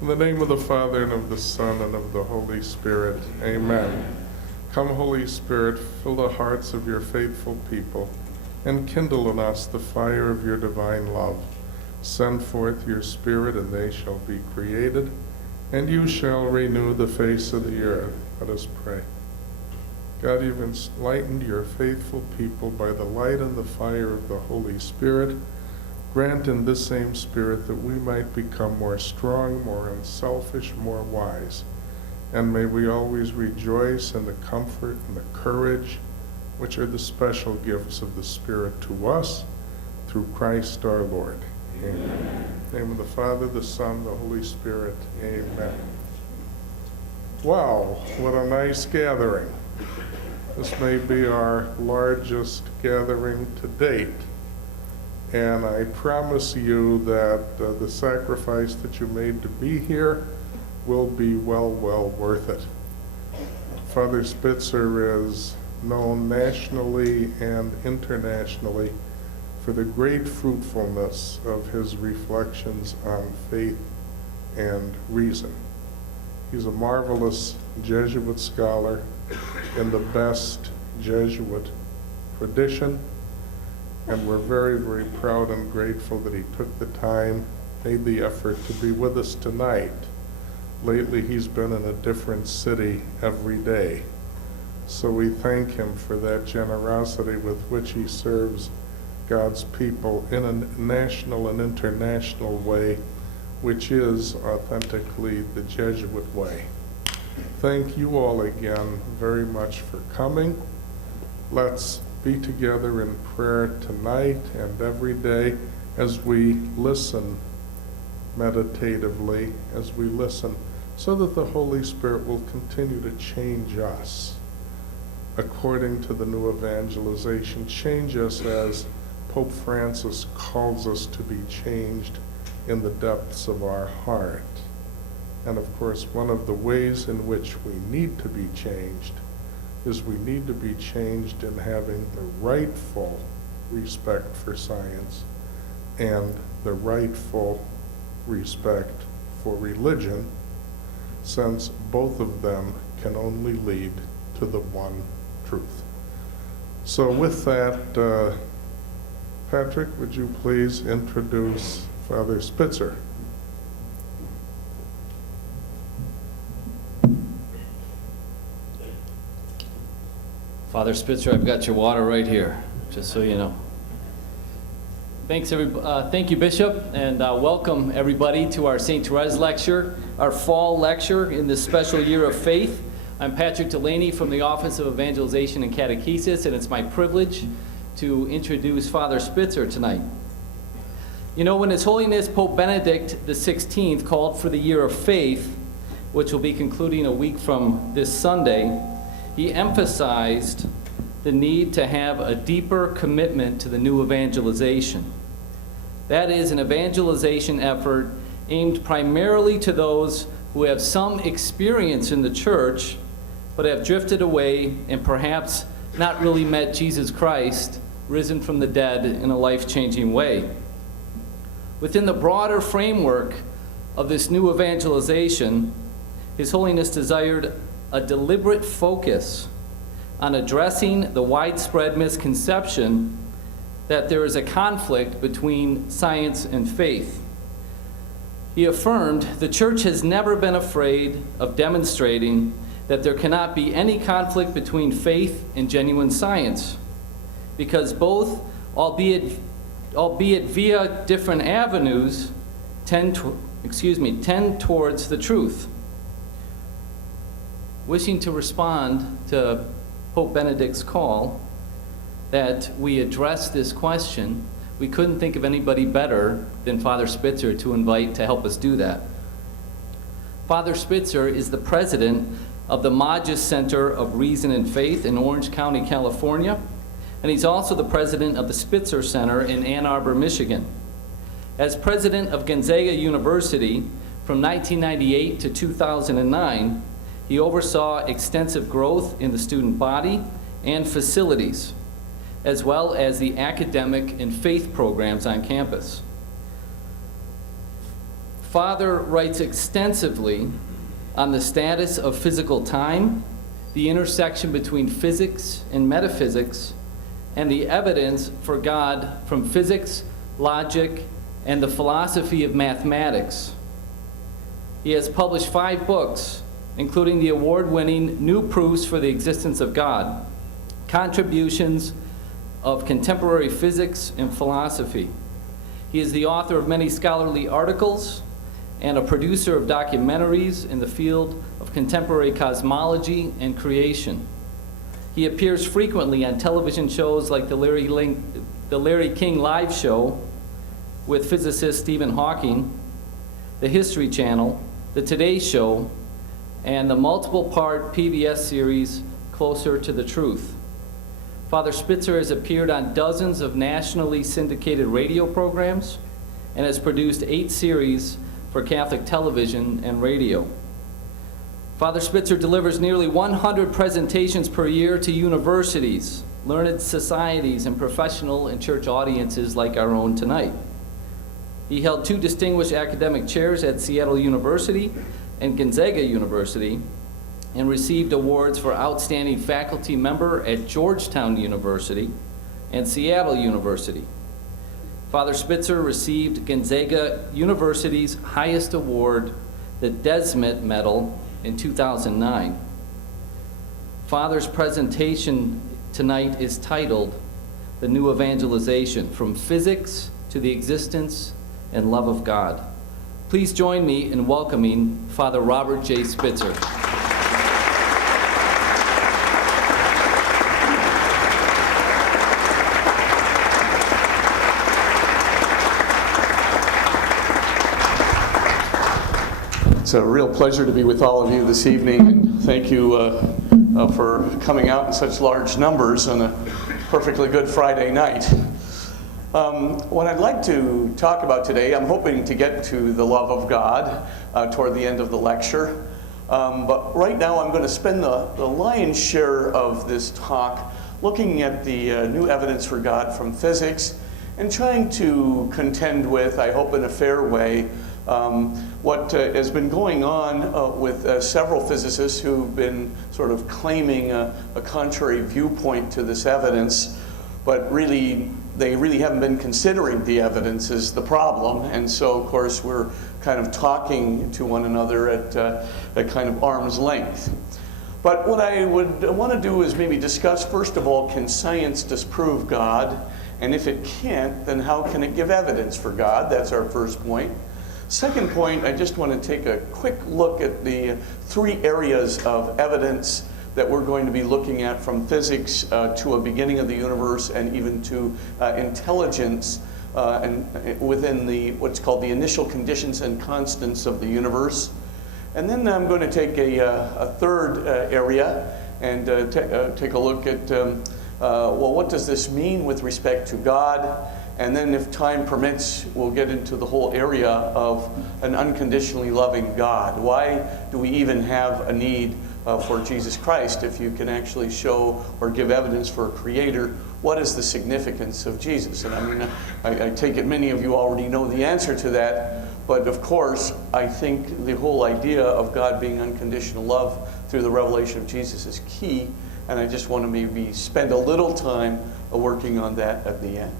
In the name of the Father, and of the Son, and of the Holy Spirit, amen. Come, Holy Spirit, fill the hearts of your faithful people, and kindle in us the fire of your divine love. Send forth your Spirit, and they shall be created, and you shall renew the face of the earth. Let us pray. God, you've enlightened your faithful people by the light and the fire of the Holy Spirit. Grant in this same Spirit that we might become more strong, more unselfish, more wise. And may we always rejoice in the comfort and the courage, which are the special gifts of the Spirit to us, through Christ our Lord. Amen. In the name of the Father, the Son, the Holy Spirit. Amen. Wow, what a nice gathering. This may be our largest gathering to date. And I promise you that the sacrifice that you made to be here will be well worth it. Father Spitzer is known nationally and internationally for the great fruitfulness of his reflections on faith and reason. He's a marvelous Jesuit scholar in the best Jesuit tradition. And we're very proud and grateful that he took the time, made the effort to be with us tonight. Lately, he's been in a different city every day. So we thank him for that generosity with which he serves God's people in a national and international way, which is authentically the Jesuit way. Thank you all again very much for coming. Let's be together in prayer tonight and every day as we listen meditatively, as we listen, so that the Holy Spirit will continue to change us according to the new evangelization. Change us as Pope Francis calls us to be changed in the depths of our heart. And of course, one of the ways in which we need to be changed is we need to be changed in having the rightful respect for science and the rightful respect for religion, since both of them can only lead to the one truth. So with that, Patrick, would you please introduce Father Spitzer? Father Spitzer, I've got your water right here, just so you know. Thank you, Bishop, and welcome everybody to our St. Thérèse lecture, our fall lecture in this special year of faith. I'm Patrick Delaney from the Office of Evangelization and Catechesis, and it's my privilege to introduce Father Spitzer tonight. You know, when His Holiness Pope Benedict XVI called for the year of faith, which will be concluding a week from this Sunday, he emphasized the need to have a deeper commitment to the new evangelization. That is, an evangelization effort aimed primarily to those who have some experience in the church, but have drifted away and perhaps not really met Jesus Christ, risen from the dead in a life-changing way. Within the broader framework of this new evangelization, His Holiness desired a deliberate focus on addressing the widespread misconception that there is a conflict between science and faith. He affirmed the Church has never been afraid of demonstrating that there cannot be any conflict between faith and genuine science, because both, albeit via different avenues, tend towards the truth. Wishing to respond to Pope Benedict's call that we address this question, we couldn't think of anybody better than Father Spitzer to invite to help us do that. Father Spitzer is the president of the Magis Center of Reason and Faith in Orange County, California, and he's also the president of the Spitzer Center in Ann Arbor, Michigan. As president of Gonzaga University from 1998 to 2009, he oversaw extensive growth in the student body and facilities, as well as the academic and faith programs on campus. Father writes extensively on the status of physical time, the intersection between physics and metaphysics, and the evidence for God from physics, logic, and the philosophy of mathematics. He has published 5 books, including the award-winning New Proofs for the Existence of God, Contributions of Contemporary Physics and Philosophy. He is the author of many scholarly articles and a producer of documentaries in the field of contemporary cosmology and creation. He appears frequently on television shows like the Larry King Live Show with physicist Stephen Hawking, the History Channel, the Today Show, and the multiple-part PBS series Closer to the Truth. Father Spitzer has appeared on dozens of nationally syndicated radio programs and has produced 8 series for Catholic television and radio. Father Spitzer delivers nearly 100 presentations per year to universities, learned societies, and professional and church audiences like our own tonight. He held 2 distinguished academic chairs at Seattle University and Gonzaga University, and received awards for Outstanding Faculty Member at Georgetown University and Seattle University. Father Spitzer received Gonzaga University's highest award, the Desmet Medal, in 2009. Father's presentation tonight is titled, The New Evangelization, From Physics to the Existence and Love of God. Please join me in welcoming Father Robert J. Spitzer. It's a real pleasure to be with all of you this evening, and thank you for coming out in such large numbers on a perfectly good Friday night. What I'd like to talk about today, I'm hoping to get to the love of God toward the end of the lecture, but right now I'm going to spend the lion's share of this talk looking at the new evidence for God from physics and trying to contend with, I hope in a fair way, what has been going on with several physicists who've been sort of claiming a contrary viewpoint to this evidence, but really they really haven't been considering the evidence is the problem. And so, of course, we're kind of talking to one another at a kind of arm's length. But what I would want to do is maybe discuss, first of all, can science disprove God? And if it can't, then how can it give evidence for God? That's our first point. Second point, I just want to take a quick look at the 3 areas of evidence that we're going to be looking at, from physics to a beginning of the universe and even to intelligence and within the what's called the initial conditions and constants of the universe. And then I'm going to take a third area and take a look at, well, what does this mean with respect to God? And then if time permits, we'll get into the whole area of an unconditionally loving God. Why do we even have a need for Jesus Christ if you can actually show or give evidence for a creator? What is the significance of Jesus? And I mean, I take it many of you already know the answer to that, but of course, I think the whole idea of God being unconditional love through the revelation of Jesus is key, and I just want to maybe spend a little time working on that at the end.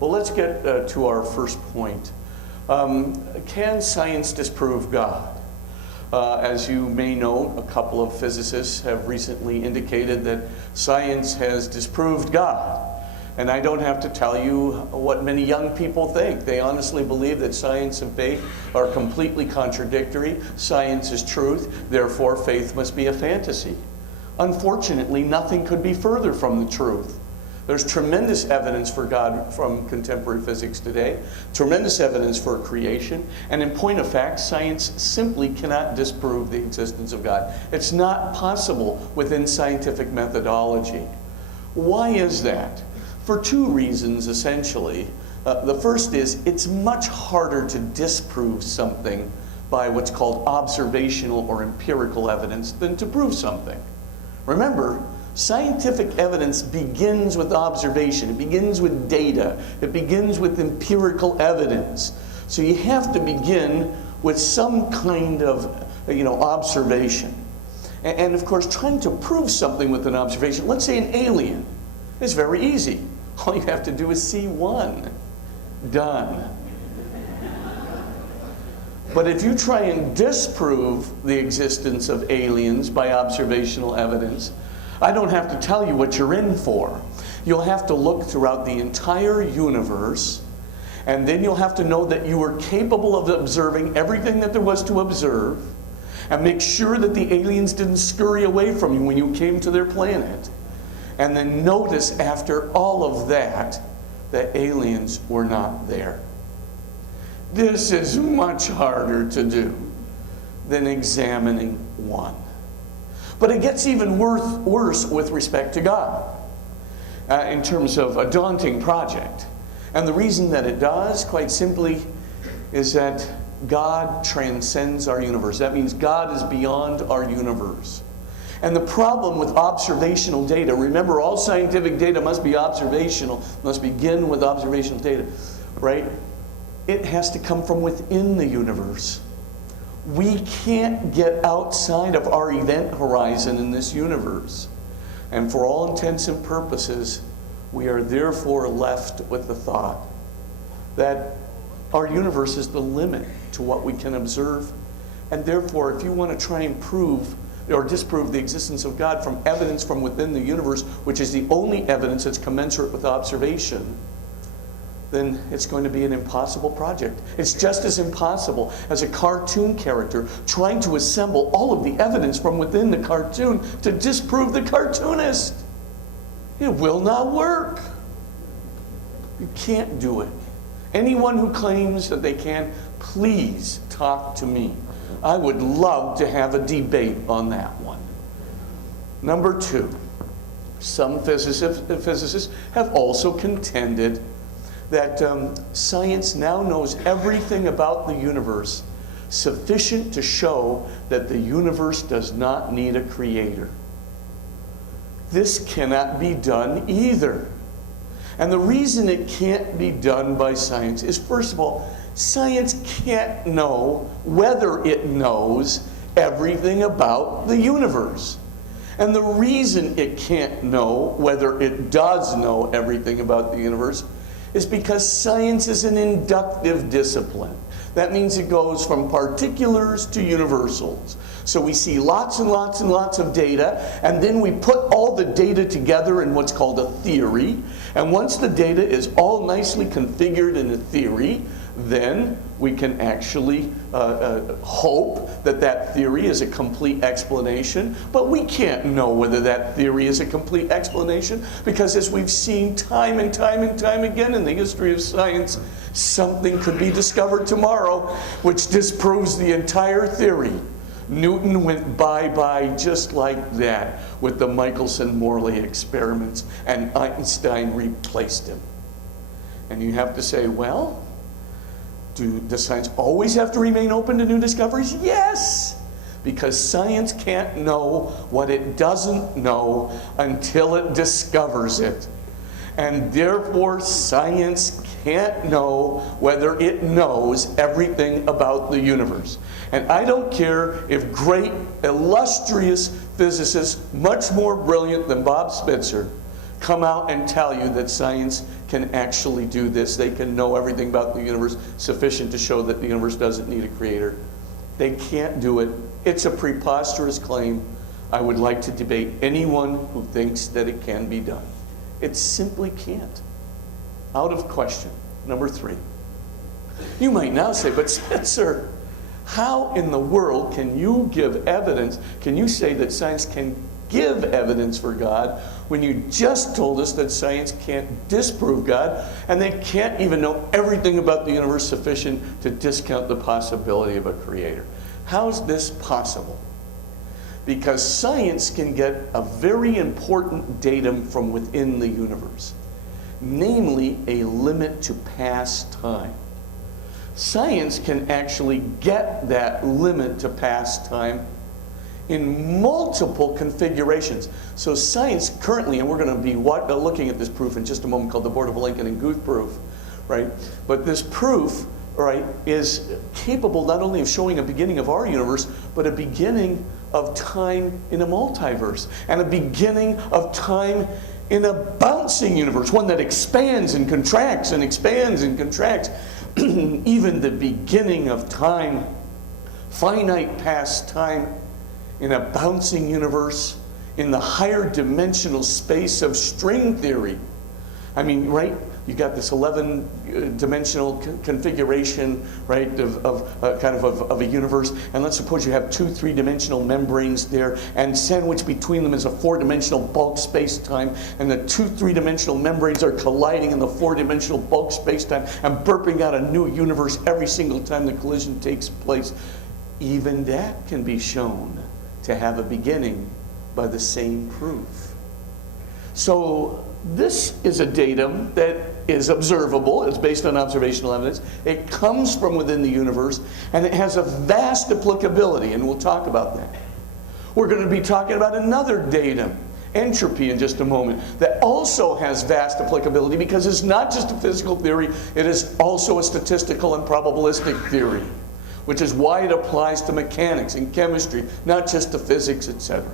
Well, let's get to our first point. Can science disprove God? As you may know, a couple of physicists have recently indicated that science has disproved God. And I don't have to tell you what many young people think. They honestly believe that science and faith are completely contradictory. Science is truth, therefore faith must be a fantasy. Unfortunately, nothing could be further from the truth. There's tremendous evidence for God from contemporary physics today, tremendous evidence for creation, and in point of fact, science simply cannot disprove the existence of God. It's not possible within scientific methodology. Why is that? For 2 reasons, essentially. The first is it's much harder to disprove something by what's called observational or empirical evidence than to prove something. Remember, scientific evidence begins with observation. It begins with data. It begins with empirical evidence. So you have to begin with some kind of, observation. And of course, trying to prove something with an observation, let's say an alien, is very easy. All you have to do is see one. Done. But if you try and disprove the existence of aliens by observational evidence, I don't have to tell you what you're in for. You'll have to look throughout the entire universe, and then you'll have to know that you were capable of observing everything that there was to observe, and make sure that the aliens didn't scurry away from you when you came to their planet. And then notice after all of that, that aliens were not there. This is much harder to do than examining one. But it gets even worse with respect to God in terms of a daunting project. And the reason that it does, quite simply, is that God transcends our universe. That means God is beyond our universe. And the problem with observational data, remember, all scientific data must be observational, must begin with observational data, right? It has to come from within the universe. We can't get outside of our event horizon in this universe. And for all intents and purposes, we are therefore left with the thought that our universe is the limit to what we can observe. And therefore, if you want to try and prove or disprove the existence of God from evidence from within the universe, which is the only evidence that's commensurate with observation, then it's going to be an impossible project. It's just as impossible as a cartoon character trying to assemble all of the evidence from within the cartoon to disprove the cartoonist. It will not work. You can't do it. Anyone who claims that they can, please talk to me. I would love to have a debate on that one. Number two, some physicists have also contended that science now knows everything about the universe sufficient to show that the universe does not need a creator. This cannot be done either. And the reason it can't be done by science is, first of all, science can't know whether it knows everything about the universe. And the reason it can't know whether it does know everything about the universe is because science is an inductive discipline. That means it goes from particulars to universals. So we see lots and lots and lots of data, and then we put all the data together in what's called a theory. And once the data is all nicely configured in a theory, then we can actually hope that that theory is a complete explanation. But we can't know whether that theory is a complete explanation, because as we've seen time and time and time again in the history of science, something could be discovered tomorrow which disproves the entire theory. Newton went bye-bye just like that with the Michelson-Morley experiments, and Einstein replaced him. And you have to say, well, does science always have to remain open to new discoveries? Yes! Because science can't know what it doesn't know until it discovers it. And therefore, science can't know whether it knows everything about the universe. And I don't care if great, illustrious physicists, much more brilliant than Bob Spitzer, come out and tell you that science can actually do this. They can know everything about the universe sufficient to show that the universe doesn't need a creator. They can't do it. It's a preposterous claim. I would like to debate anyone who thinks that it can be done. It simply can't. Out of question. Number three. You might now say, but Spitzer, how in the world can you give evidence? Can you say that science can give evidence for God when you just told us that science can't disprove God, and they can't even know everything about the universe sufficient to discount the possibility of a creator? How's this possible? Because science can get a very important datum from within the universe, namely a limit to past time. Science can actually get that limit to past time in multiple configurations. So science currently, and we're going to be looking at this proof in just a moment, called the Board of Lincoln and Guth proof, right? But this proof right, is capable not only of showing a beginning of our universe, but a beginning of time in a multiverse, and a beginning of time in a bouncing universe, one that expands and contracts and expands and contracts. Even the beginning of time, finite past time, in a bouncing universe, in the higher dimensional space of string theory. I mean, right? You got this 11-dimensional configuration, right, of a universe. And let's suppose you have 2 3-dimensional membranes there, and sandwiched between them is a 4-dimensional bulk space-time. And the 2 3-dimensional membranes are colliding in the 4-dimensional bulk space-time and burping out a new universe every single time the collision takes place. Even that can be shown to have a beginning by the same proof. So this is a datum that is observable. It's based on observational evidence. It comes from within the universe, and it has a vast applicability, and we'll talk about that. We're going to be talking about another datum, entropy, in just a moment, that also has vast applicability because it's not just a physical theory, it is also a statistical and probabilistic theory, which is why it applies to mechanics and chemistry, not just to physics, etc.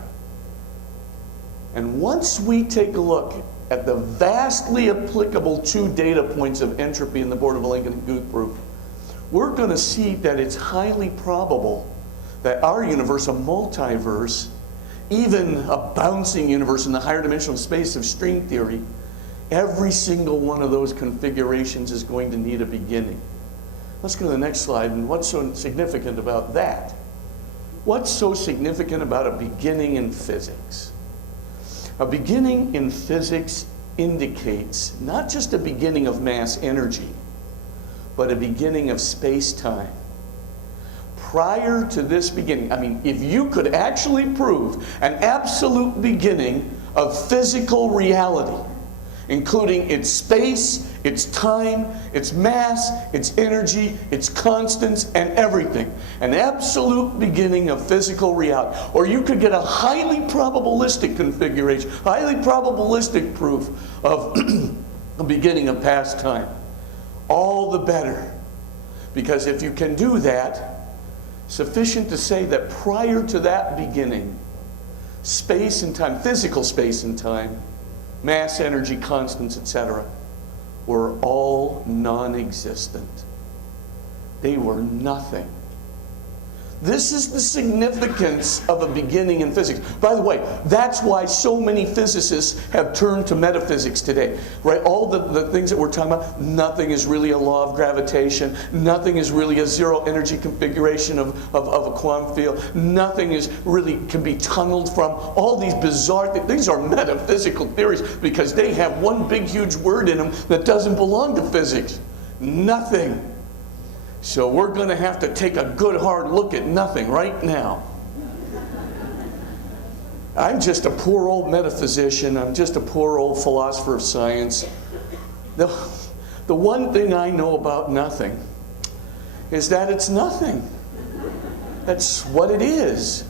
And once we take a look at the vastly applicable 2 data points of entropy in the Borda-Vilenkin and Guth proof, we're going to see that it's highly probable that our universe, a multiverse, even a bouncing universe in the higher dimensional space of string theory, every single one of those configurations is going to need a beginning. Let's go to the next slide. And what's so significant about that? What's so significant about a beginning in physics? A beginning in physics indicates not just a beginning of mass energy, but a beginning of space-time. Prior to this beginning, I mean, if you could actually prove an absolute beginning of physical reality, including its space, its time, its mass, its energy, its constants, and everything. An absolute beginning of physical reality. Or you could get a highly probabilistic configuration, highly probabilistic proof of the beginning of past time. All the better. Because if you can do that, sufficient to say that prior to that beginning, space and time, physical space and time, mass, energy, constants, etc., were all non-existent. They were nothing. This is the significance of a beginning in physics. By the way, that's why so many physicists have turned to metaphysics today. Right? All the things that we're talking about, nothing is really a law of gravitation. Nothing is really a zero energy configuration of a quantum field. Nothing is really can be tunneled from. All these bizarre things. These are metaphysical theories because they have one big huge word in them that doesn't belong to physics. Nothing. So we're going to have to take a good hard look at nothing right now. I'm just a poor old metaphysician. I'm just a poor old philosopher of science. The one thing I know about nothing is that it's nothing. That's what it is.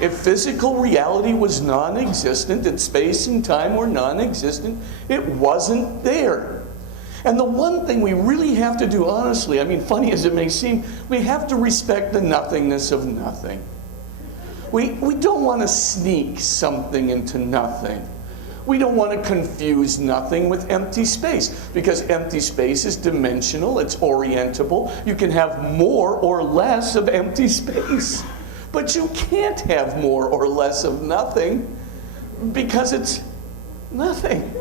If physical reality was non-existent, and space and time were non-existent, it wasn't there. And the one thing we really have to do, honestly, I mean, funny as it may seem, we have to respect the nothingness of nothing. We don't want to sneak something into nothing. We don't want to confuse nothing with empty space, because empty space is dimensional, it's orientable. You can have more or less of empty space, but you can't have more or less of nothing because it's nothing.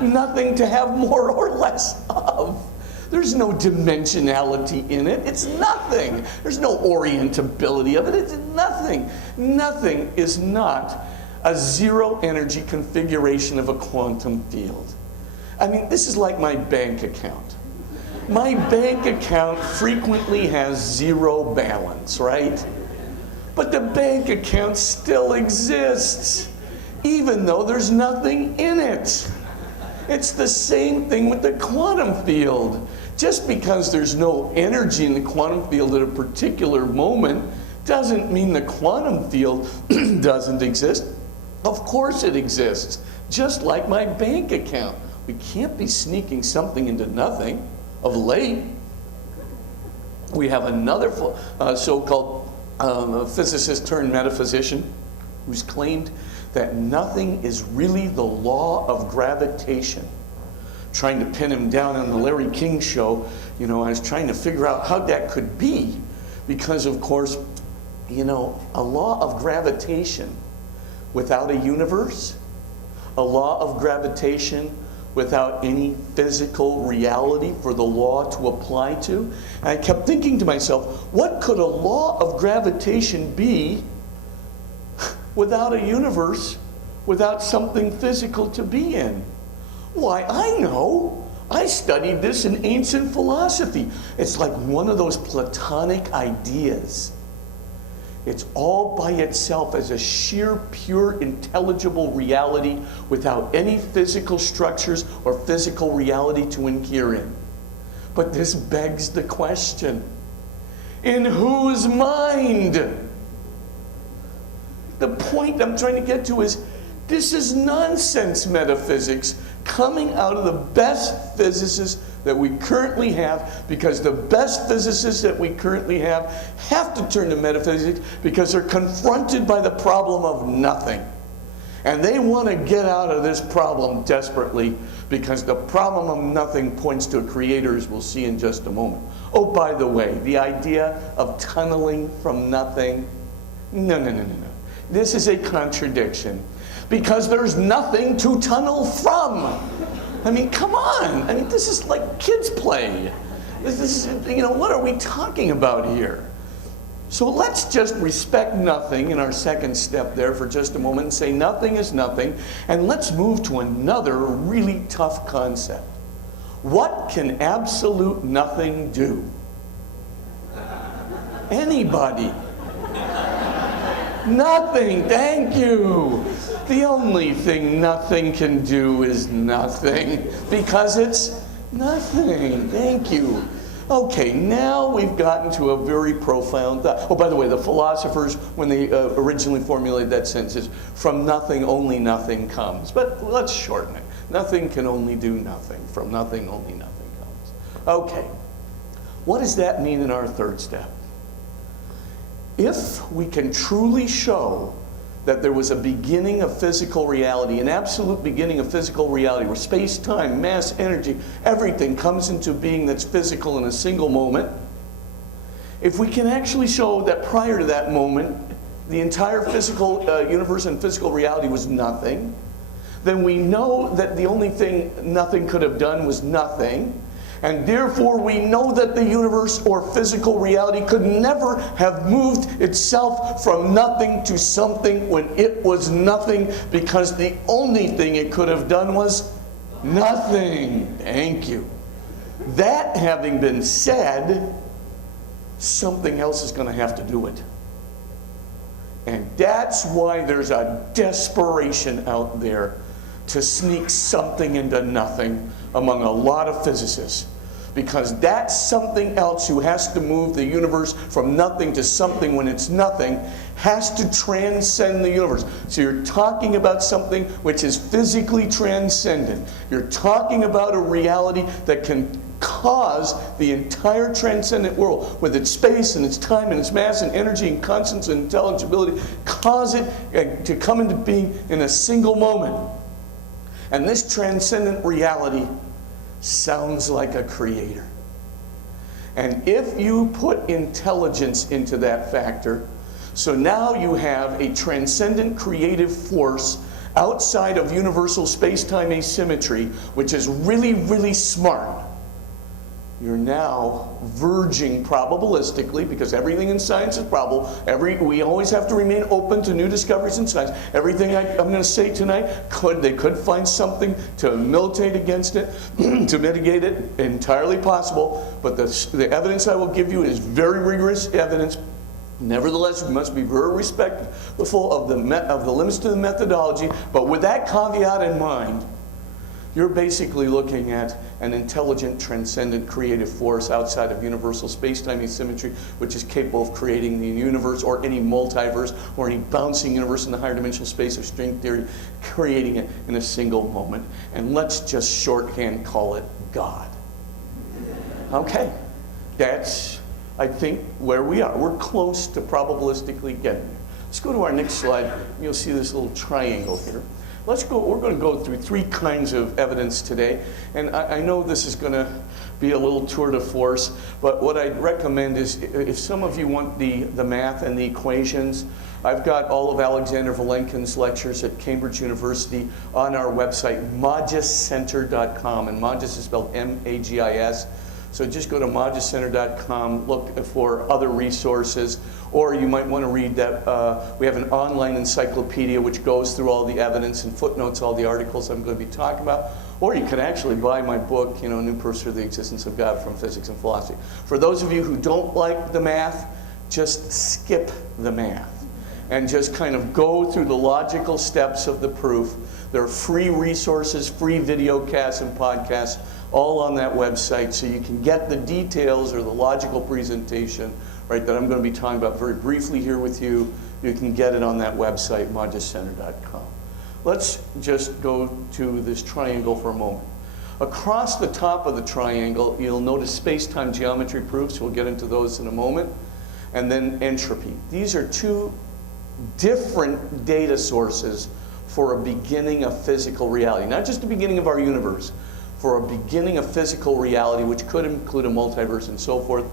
Nothing to have more or less of. There's no dimensionality in it. It's nothing. There's no orientability of it. It's nothing. Nothing is not a zero energy configuration of a quantum field. I mean, this is like my bank account. My bank account frequently has zero balance, right? But the bank account still exists, even though there's nothing in it. It's the same thing with the quantum field. Just because there's no energy in the quantum field at a particular moment doesn't mean the quantum field doesn't exist. Of course it exists, just like my bank account. We can't be sneaking something into nothing of late. We have another so-called physicist turned metaphysician who's claimed that nothing is really the law of gravitation. Trying to pin him down on the Larry King show, I was trying to figure out how that could be, because of course, a law of gravitation without a universe, a law of gravitation without any physical reality for the law to apply to. And I kept thinking to myself, what could a law of gravitation be without a universe, without something physical to be in? Why, I know. I studied this in ancient philosophy. It's like one of those Platonic ideas. It's all by itself as a sheer, pure, intelligible reality without any physical structures or physical reality to inhere in. But this begs the question, in whose mind? The point I'm trying to get to is, this is nonsense metaphysics coming out of the best physicists that we currently have, because the best physicists that we currently have to turn to metaphysics because they're confronted by the problem of nothing. And they want to get out of this problem desperately, because the problem of nothing points to a creator, as we'll see in just a moment. Oh, by the way, the idea of tunneling from nothing, no. This is a contradiction, because there's nothing to tunnel from. I mean, come on. I mean, this is like kids' play. This is, what are we talking about here? So let's just respect nothing in our second step there for just a moment and say nothing is nothing. And let's move to another really tough concept. What can absolute nothing do? Anybody. Nothing, thank you. The only thing nothing can do is nothing, because it's nothing. Thank you. Okay, now we've gotten to a very profound thought. Oh, by the way, the philosophers, when they originally formulated that sentence, is from nothing only nothing comes. But let's shorten it. Nothing can only do nothing. From nothing only nothing comes. Okay, what does that mean in our third step? If we can truly show that there was a beginning of physical reality, an absolute beginning of physical reality, where space, time, mass, energy, everything comes into being that's physical in a single moment. If we can actually show that prior to that moment, the entire physical universe and physical reality was nothing, then we know that the only thing nothing could have done was nothing. And therefore, we know that the universe or physical reality could never have moved itself from nothing to something when it was nothing, because the only thing it could have done was nothing. Thank you. That having been said, something else is going to have to do it. And that's why there's a desperation out there to sneak something into nothing among a lot of physicists. Because that's something else who has to move the universe from nothing to something when it's nothing, has to transcend the universe. So you're talking about something which is physically transcendent. You're talking about a reality that can cause the entire transcendent world, with its space and its time and its mass and energy and constants and intelligibility, cause it to come into being in a single moment. And this transcendent reality sounds like a creator. And if you put intelligence into that factor, so now you have a transcendent creative force outside of universal space-time asymmetry, which is really, really smart. You're now verging probabilistically, because everything in science is probable. We always have to remain open to new discoveries in science. Everything I'm going to say tonight, they could find something to militate against it, to mitigate it, entirely possible. But the evidence I will give you is very rigorous evidence. Nevertheless, we must be very respectful of the limits to the methodology. But with that caveat in mind, you're basically looking at an intelligent, transcendent, creative force outside of universal space-time asymmetry, which is capable of creating the universe or any multiverse or any bouncing universe in the higher dimensional space of string theory, creating it in a single moment. And let's just shorthand call it God. Okay, that's I think, where we are. We're close to probabilistically getting there. Let's go to our next slide. You'll see this little triangle here. We're going to go through three kinds of evidence today. And I know this is going to be a little tour de force, but what I'd recommend is if some of you want the math and the equations, I've got all of Alexander Vilenkin's lectures at Cambridge University on our website, magiscenter.com. And Magis is spelled M-A-G-I-S. So just go to magiscenter.com, look for other resources, or you might want to read that. We have an online encyclopedia which goes through all the evidence and footnotes all the articles I'm going to be talking about. Or you can actually buy my book, New Proofs for the Existence of God from Physics and Philosophy. For those of you who don't like the math, just skip the math and just kind of go through the logical steps of the proof. There are free resources, free video casts and podcasts, all on that website, so you can get the details or the logical presentation, right, that I'm going to be talking about very briefly here with you. You can get it on that website, magiscenter.com. Let's just go to this triangle for a moment. Across the top of the triangle, you'll notice space-time geometry proofs. We'll get into those in a moment. And then entropy. These are two different data sources for a beginning of physical reality. Not just the beginning of our universe, for a beginning of physical reality, which could include a multiverse and so forth.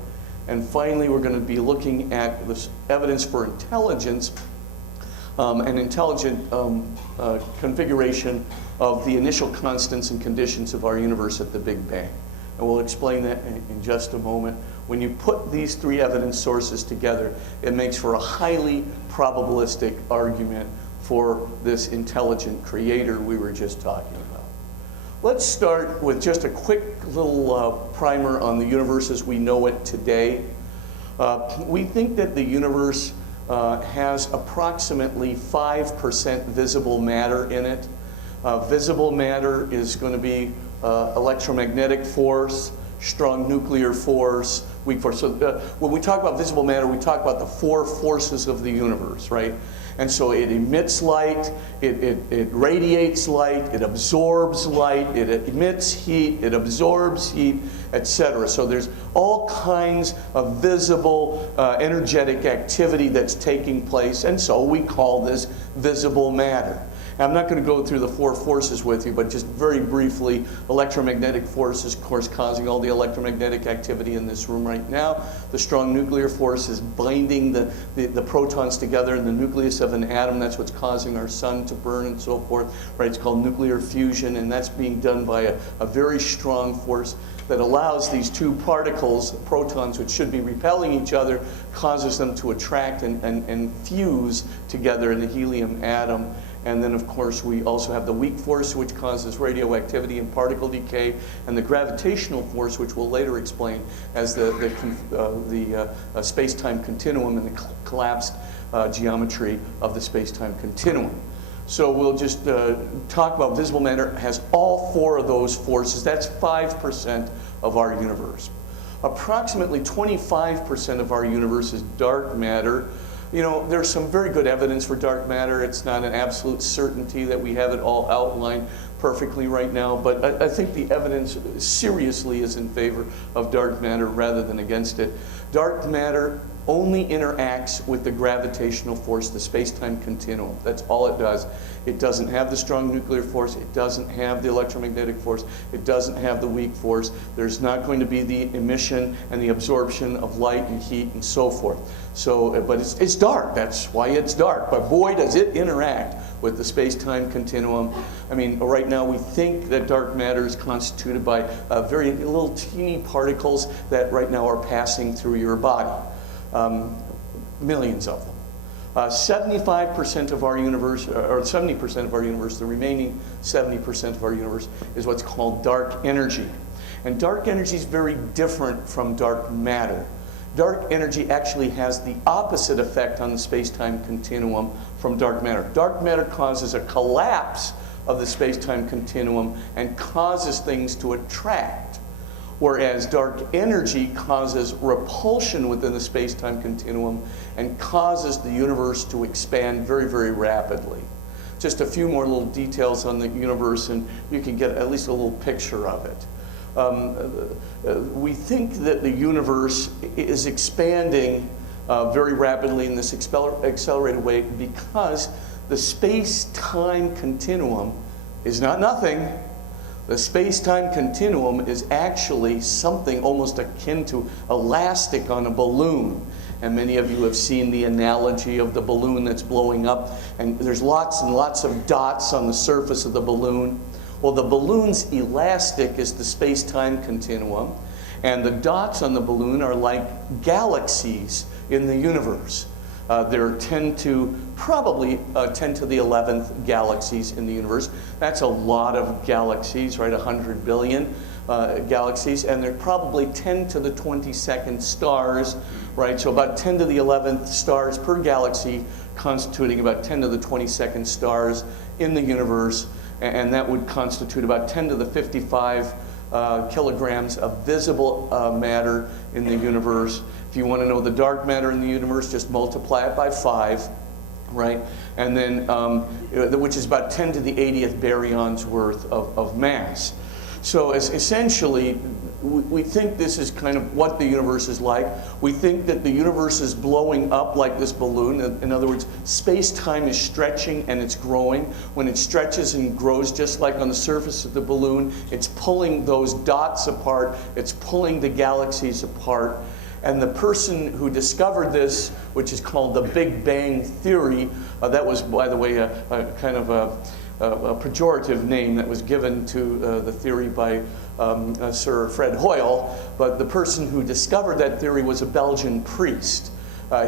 And finally, we're going to be looking at this evidence for intelligence, an intelligent configuration of the initial constants and conditions of our universe at the Big Bang. And we'll explain that in just a moment. When you put these three evidence sources together, it makes for a highly probabilistic argument for this intelligent creator we were just talking about. Let's start with just a quick little primer on the universe as we know it today. We think that the universe has approximately 5% visible matter in it. Visible matter is going to be electromagnetic force, strong nuclear force, weak force. So when we talk about visible matter, we talk about the four forces of the universe, right? And so it emits light, it radiates light, it absorbs light, it emits heat, it absorbs heat, etc. So there's all kinds of visible energetic activity that's taking place, and so we call this visible matter. I'm not going to go through the four forces with you, but just very briefly, electromagnetic force is, of course, causing all the electromagnetic activity in this room right now. The strong nuclear force is binding the protons together in the nucleus of an atom. That's what's causing our sun to burn and so forth. Right? It's called nuclear fusion, and that's being done by a very strong force that allows these two particles, protons, which should be repelling each other, causes them to attract and fuse together in the helium atom. And then, of course, we also have the weak force, which causes radioactivity and particle decay, and the gravitational force, which we'll later explain as the space-time continuum and the collapsed geometry of the space-time continuum. So we'll just talk about visible matter has all four of those forces. That's 5% of our universe. Approximately 25% of our universe is dark matter. There's some very good evidence for dark matter. It's not an absolute certainty that we have it all outlined perfectly right now, but I think the evidence seriously is in favor of dark matter rather than against it. Dark matter only interacts with the gravitational force, the space-time continuum. That's all it does. It doesn't have the strong nuclear force. It doesn't have the electromagnetic force. It doesn't have the weak force. There's not going to be the emission and the absorption of light and heat and so forth. So, but it's dark. That's why it's dark. But boy, does it interact with the space-time continuum. I mean, right now we think that dark matter is constituted by very little teeny particles that right now are passing through your body. Millions of them. 75% of our universe, or 70% of our universe, the remaining 70% of our universe is what's called dark energy. And dark energy is very different from dark matter. Dark energy actually has the opposite effect on the space-time continuum from dark matter. Dark matter causes a collapse of the space-time continuum and causes things to attract, whereas dark energy causes repulsion within the space-time continuum and causes the universe to expand very, very rapidly. Just a few more little details on the universe and you can get at least a little picture of it. we think that the universe is expanding very rapidly in this accelerated way because the space-time continuum is not nothing. The space-time continuum is actually something almost akin to elastic on a balloon. And many of you have seen the analogy of the balloon that's blowing up, and there's lots and lots of dots on the surface of the balloon. Well, the balloon's elastic is the space-time continuum, and the dots on the balloon are like galaxies in the universe. There are probably 10 to the 11th galaxies in the universe. That's a lot of galaxies, right? 100 billion galaxies, and there are probably 10 to the 22nd stars, right? So about 10 to the 11th stars per galaxy, constituting about 10 to the 22nd stars in the universe, and that would constitute about 10 to the 55 kilograms of visible matter in the universe. If you want to know the dark matter in the universe, just multiply it by 5, right? And then, which is about 10 to the 80th baryons worth of mass. So essentially, we think this is kind of what the universe is like. We think that the universe is blowing up like this balloon. In other words, space-time is stretching and it's growing. When it stretches and grows, just like on the surface of the balloon, it's pulling those dots apart. It's pulling the galaxies apart. And the person who discovered this, which is called the Big Bang Theory, that was, by the way, a kind of a pejorative name that was given to the theory by Sir Fred Hoyle, but the person who discovered that theory was a Belgian priest.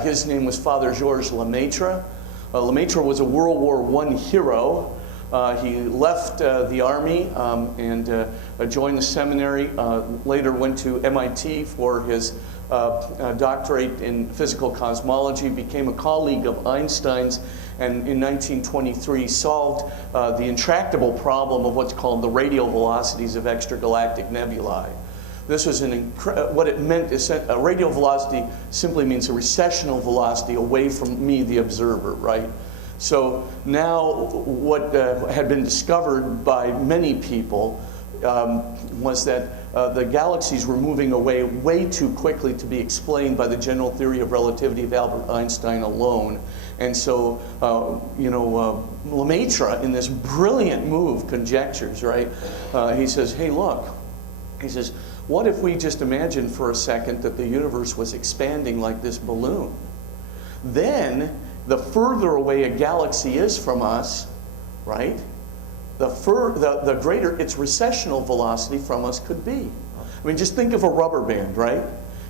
His name was Father Georges Lemaitre. Lemaitre was a World War I hero. He left the army and joined the seminary, later went to MIT for his doctorate in physical cosmology, became a colleague of Einstein's, and in 1923 solved the intractable problem of what's called the radial velocities of extragalactic nebulae. This was what it meant is that a radial velocity simply means a recessional velocity away from me, the observer, right? So now what had been discovered by many people was that the galaxies were moving away way too quickly to be explained by the general theory of relativity of Albert Einstein alone. And so, Lemaitre, in this brilliant move, conjectures, right? He says, hey, look, he says, what if we just imagine for a second that the universe was expanding like this balloon? Then, the further away a galaxy is from us, right, the greater its recessional velocity from us could be. I mean, just think of a rubber band, right?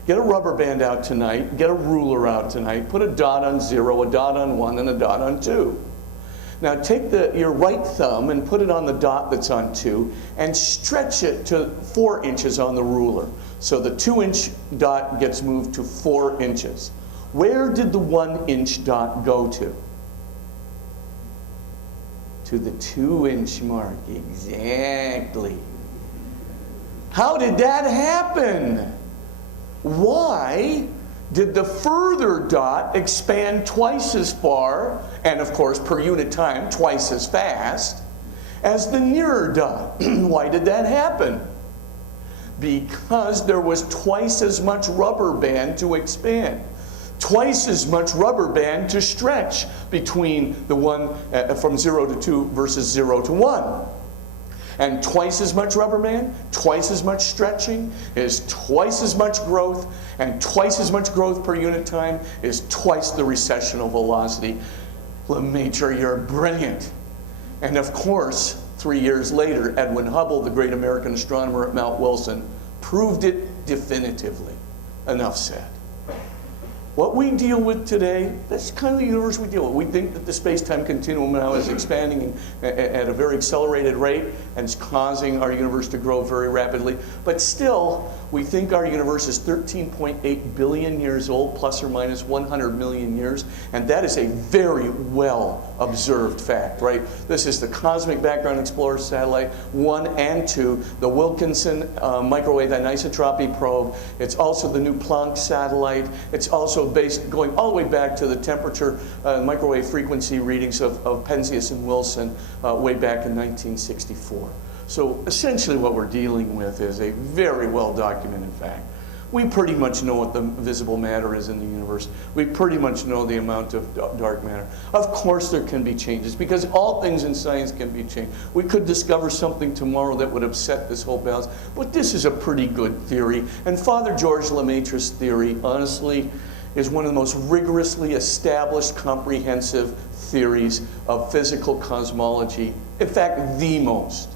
Get a rubber band out tonight, get a ruler out tonight, put a dot on 0, a dot on 1, and a dot on 2. Now take your right thumb and put it on the dot that's on 2 and stretch it to 4 inches on the ruler. So the 2-inch dot gets moved to 4 inches. Where did the 1-inch dot go to? To the 2-inch mark, exactly. How did that happen? Why did the further dot expand twice as far, and of course per unit time twice as fast, as the nearer dot? Why did that happen? Because there was twice as much rubber band to expand. Twice as much rubber band to stretch between the one from 0 to 2 versus 0 to 1. And twice as much rubber band, twice as much stretching is twice as much growth, and twice as much growth per unit time is twice the recessional velocity. Lemaitre, you're brilliant. And of course, 3 years later, Edwin Hubble, the great American astronomer at Mount Wilson, proved it definitively. Enough said. What we deal with today, that's kind of the universe we deal with. We think that the space-time continuum now is expanding at a very accelerated rate and is causing our universe to grow very rapidly. But still, we think our universe is 13.8 billion years old, plus or minus 100 million years, and that is a very well observed fact, right? This is the Cosmic Background Explorer Satellite 1 and 2, the Wilkinson Microwave Anisotropy Probe. It's also the new Planck satellite. It's also based, going all the way back to the temperature microwave frequency readings of Penzias and Wilson way back in 1964. So essentially what we're dealing with is a very well documented fact. We pretty much know what the visible matter is in the universe. We pretty much know the amount of dark matter. Of course there can be changes, because all things in science can be changed. We could discover something tomorrow that would upset this whole balance, but this is a pretty good theory. And Father George Lemaitre's theory, honestly, is one of the most rigorously established, comprehensive theories of physical cosmology. In fact, the most.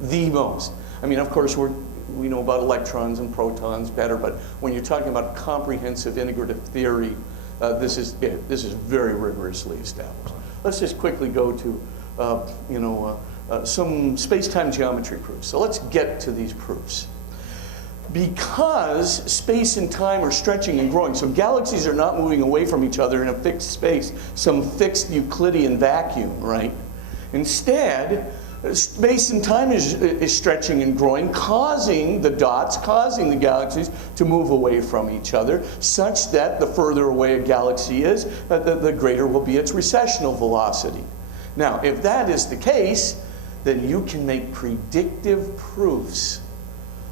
The most. I mean, of course, we know about electrons and protons better, but when you're talking about comprehensive integrative theory, this is very rigorously established. Let's just quickly go to some space-time geometry proofs. So let's get to these proofs. Because space and time are stretching and growing, so galaxies are not moving away from each other in a fixed space, some fixed Euclidean vacuum, right? Instead, space and time is stretching and growing, causing the galaxies to move away from each other, such that the further away a galaxy is, the greater will be its recessional velocity. Now, if that is the case, then you can make predictive proofs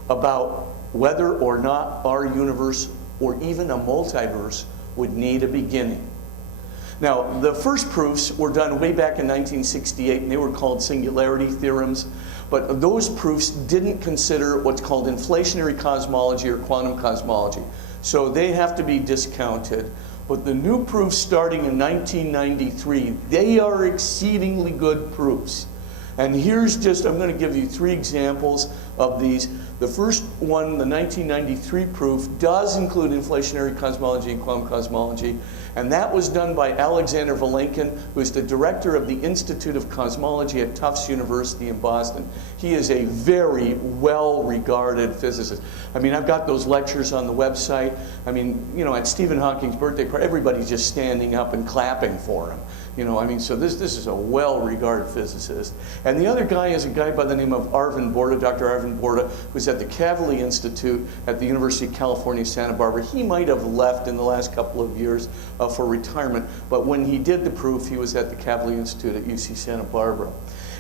about whether or not our universe, or even a multiverse, would need a beginning. Now, the first proofs were done way back in 1968, and they were called singularity theorems. But those proofs didn't consider what's called inflationary cosmology or quantum cosmology. So they have to be discounted. But the new proofs starting in 1993, they are exceedingly good proofs. And here's I'm going to give you 3 examples of these. The first one, the 1993 proof, does include inflationary cosmology and quantum cosmology. And that was done by Alexander Vilenkin, who is the director of the Institute of Cosmology at Tufts University in Boston. He is a very well-regarded physicist. I mean, I've got those lectures on the website. I mean, at Stephen Hawking's birthday party, everybody's just standing up and clapping for him. So this is a well-regarded physicist. And the other guy is a guy by the name of Arvind Borda, Dr. Arvind Borda, who's at the Kavli Institute at the University of California, Santa Barbara. He might have left in the last couple of years for retirement, but when he did the proof, he was at the Kavli Institute at UC Santa Barbara.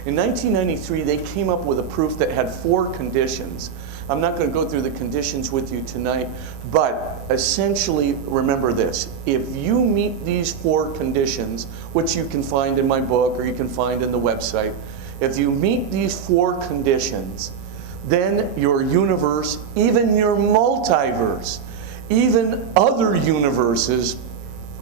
In 1993, they came up with a proof that had 4 conditions. I'm not going to go through the conditions with you tonight, but essentially remember this. If you meet these 4 conditions, which you can find in my book or you can find in the website, if you meet these 4 conditions, then your universe, even your multiverse, even other universes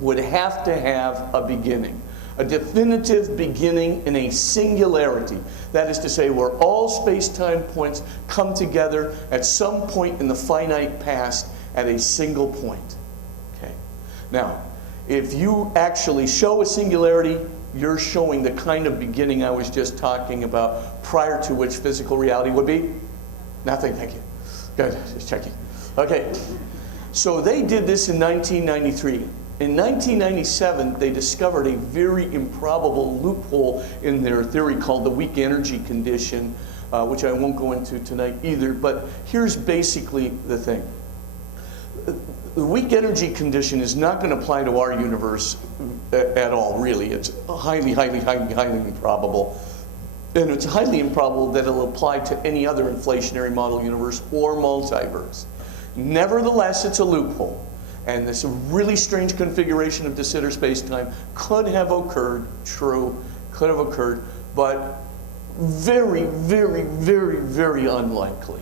would have to have a beginning. A definitive beginning in a singularity. That is to say, where all space-time points come together at some point in the finite past at a single point. Okay. Now, if you actually show a singularity, you're showing the kind of beginning I was just talking about, prior to which physical reality would be? Nothing, thank you. Good, just checking. Okay, so they did this in 1993. In 1997, they discovered a very improbable loophole in their theory called the weak energy condition, which I won't go into tonight either, but here's basically the thing. The weak energy condition is not going to apply to our universe at all, really. It's highly, highly, highly, highly improbable. And it's highly improbable that it'll apply to any other inflationary model universe or multiverse. Nevertheless, it's a loophole. And this really strange configuration of de Sitter space-time could have occurred, true, could have occurred, but very, very, very, very unlikely.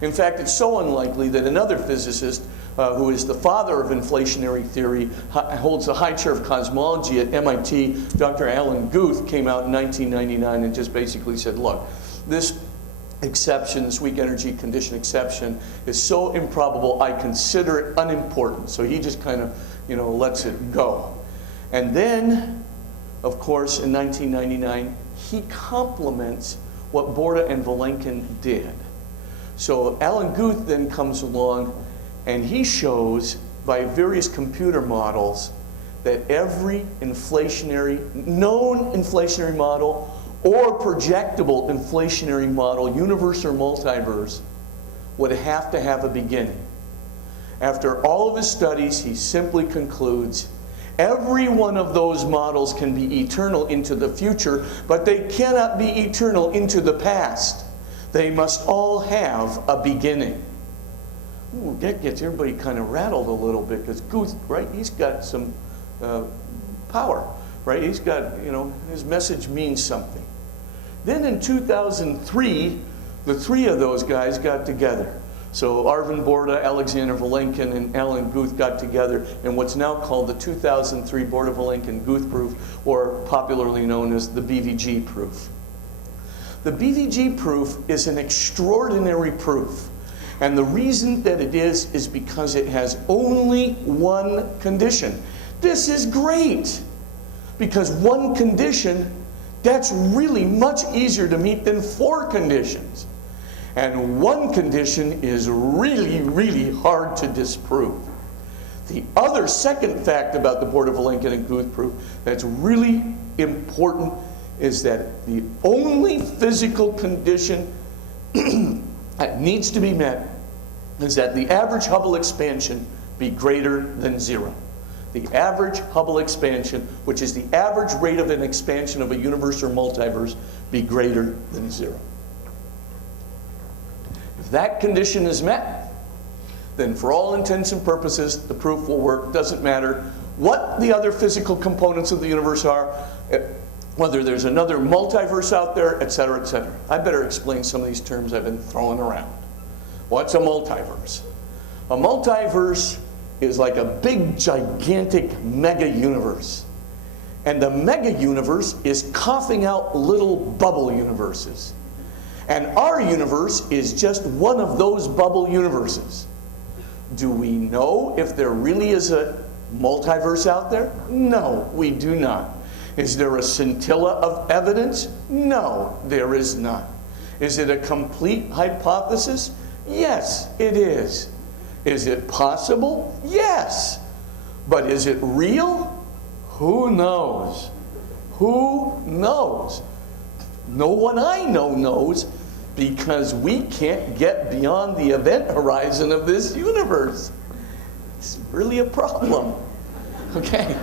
In fact, it's so unlikely that another physicist, who is the father of inflationary theory, holds a high chair of cosmology at MIT, Dr. Alan Guth, came out in 1999 and just basically said, look, this exception, this weak energy condition exception, is so improbable I consider it unimportant. So he just kind of, lets it go. And then, of course, in 1999, he complements what Borda and Vilenkin did. So Alan Guth then comes along and he shows by various computer models that every known inflationary model or projectable inflationary model, universe or multiverse, would have to have a beginning. After all of his studies, he simply concludes, every one of those models can be eternal into the future, but they cannot be eternal into the past. They must all have a beginning. Ooh, that gets everybody kind of rattled a little bit, because Guth, right, he's got some power, right? He's got, his message means something. Then in 2003, the three of those guys got together. So Arvin Borda, Alexander Vilenkin, and Alan Guth got together in what's now called the 2003 Borda-Vilenkin-Guth proof, or popularly known as the BVG proof. The BVG proof is an extraordinary proof. And the reason that it is because it has only one condition. This is great, because one condition, that's really much easier to meet than 4 conditions. And one condition is really, really hard to disprove. The other second fact about the Borda-Vilenkin and Guth proof that's really important is that the only physical condition that needs to be met is that the average Hubble expansion be greater than 0. The average Hubble expansion, which is the average rate of an expansion of a universe or multiverse, be greater than 0. If that condition is met, then for all intents and purposes, the proof will work. Doesn't matter what the other physical components of the universe are, whether there's another multiverse out there, et cetera, et cetera. I better explain some of these terms I've been throwing around. What's a multiverse? A multiverse is like a big, gigantic mega-universe. And the mega-universe is coughing out little bubble universes. And our universe is just one of those bubble universes. Do we know if there really is a multiverse out there? No, we do not. Is there a scintilla of evidence? No, there is not. Is it a complete hypothesis? Yes, it is. Is it possible? Yes. But is it real? Who knows? Who knows? No one I know knows, because we can't get beyond the event horizon of this universe. It's really a problem. Okay.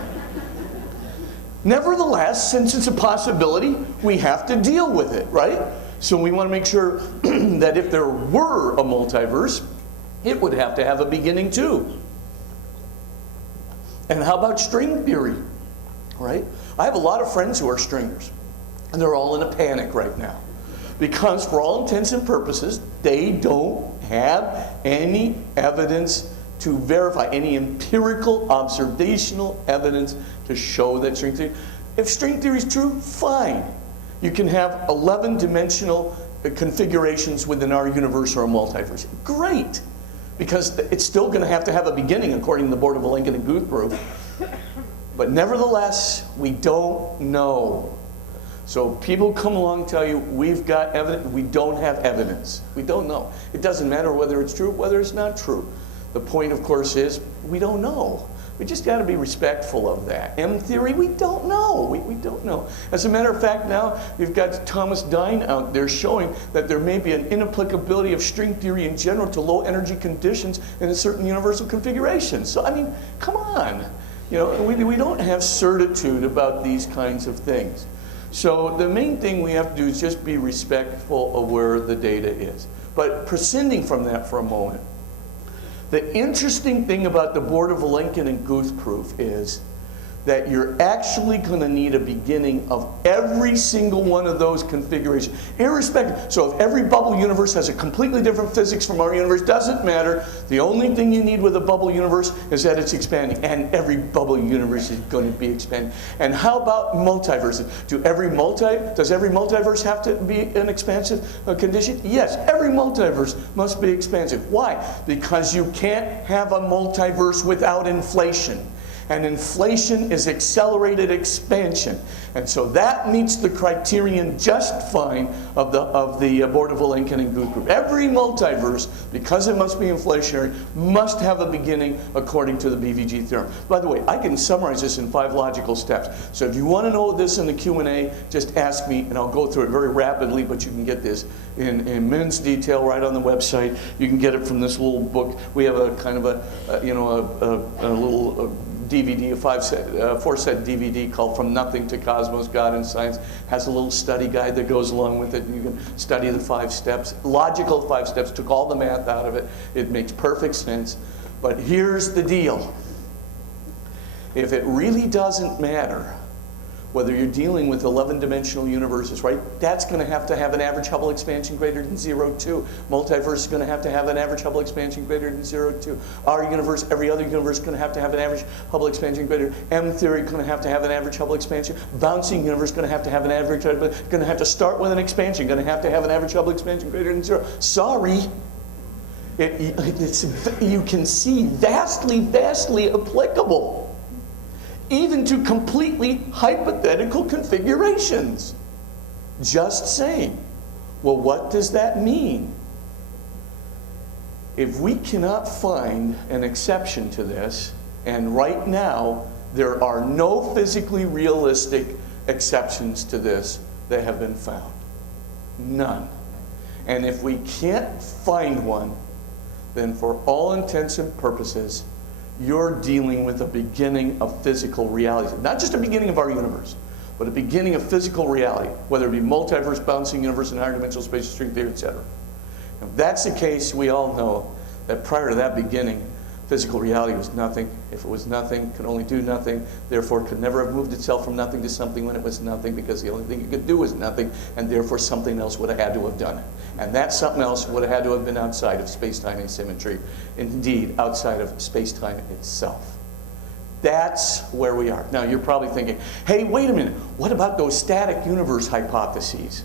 Nevertheless, since it's a possibility, we have to deal with it, right? So we want to make sure that if there were a multiverse, it would have to have a beginning too. And how about string theory, right? I have a lot of friends who are stringers, and they're all in a panic right now, because for all intents and purposes, they don't have any evidence to verify, any empirical observational evidence to show that string theory. If string theory is true, fine. You can have 11-dimensional configurations within our universe or a multiverse. Great, because it's still going to have a beginning according to the Borda-Vilenkin and Guth proof. But nevertheless, we don't know. So people come along and tell you, we've got evidence. We don't have evidence. We don't know. It doesn't matter whether it's true, whether it's not true. The point, of course, is we don't know. We just got to be respectful of that. M theory, we don't know. We don't know. As a matter of fact, now you've got Thomas Dine out there showing that there may be an inapplicability of string theory in general to low energy conditions in a certain universal configuration. So, I mean, come on. We don't have certitude about these kinds of things. So the main thing we have to do is just be respectful of where the data is. But prescinding from that for a moment, the interesting thing about the Borda-Vilenkin and Guth proof is that you're actually going to need a beginning of every single one of those configurations, irrespective. So if every bubble universe has a completely different physics from our universe, doesn't matter. The only thing you need with a bubble universe is that it's expanding, and every bubble universe is going to be expanding. And how about multiverses? Does every multiverse have to be an expansive condition? Yes, every multiverse must be expansive. Why? Because you can't have a multiverse without inflation. And inflation is accelerated expansion. And so that meets the criterion just fine of the Borda-Vilenkin and Guth group. Every multiverse, because it must be inflationary, must have a beginning according to the BVG theorem. By the way, I can summarize this in 5 logical steps. So if you want to know this in the Q&A, just ask me, and I'll go through it very rapidly, but you can get this in immense detail right on the website. You can get it from this little book. We have a kind of a little DVD, a 4-set DVD called From Nothing to Cosmos, God and Science. Has a little study guide that goes along with it. You can study the 5 steps. Logical 5 steps, took all the math out of it. It makes perfect sense. But here's the deal. If it really doesn't matter whether you're dealing with 11-dimensional universes, right? That's going to have an average Hubble expansion greater than 0, too. Multiverse is going to have an average Hubble expansion greater than 0, too. Our universe, every other universe is going to have an average Hubble expansion greater. M theory going to have an average Hubble expansion. Bouncing universe going to have an average, going to have to start with an expansion, going to have an average Hubble expansion greater than 0. Sorry. You can see vastly, vastly applicable, even to completely hypothetical configurations. Just saying. Well, what does that mean? If we cannot find an exception to this, and right now there are no physically realistic exceptions to this that have been found. None. And if we can't find one, then for all intents and purposes, you're dealing with a beginning of physical reality. Not just a beginning of our universe, but a beginning of physical reality, whether it be multiverse, bouncing universe, and higher dimensional space, string theory, etc. If that's the case, we all know that prior to that beginning, physical reality was nothing. If it was nothing, could only do nothing, therefore could never have moved itself from nothing to something when it was nothing, because the only thing it could do was nothing, and therefore something else would have had to have done it. And that something else would have had to have been outside of space-time asymmetry, indeed outside of space-time itself. That's where we are. Now you're probably thinking, hey, wait a minute, what about those static universe hypotheses?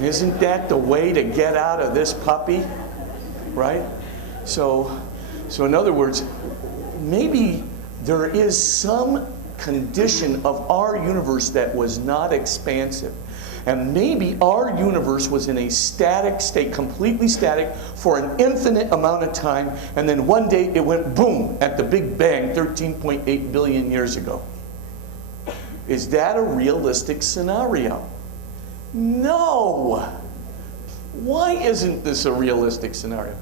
Isn't that the way to get out of this puppy? Right? So in other words, maybe there is some condition of our universe that was not expansive. And maybe our universe was in a static state, completely static, for an infinite amount of time, and then one day it went boom at the Big Bang 13.8 billion years ago. Is that a realistic scenario? No. Why isn't this a realistic scenario?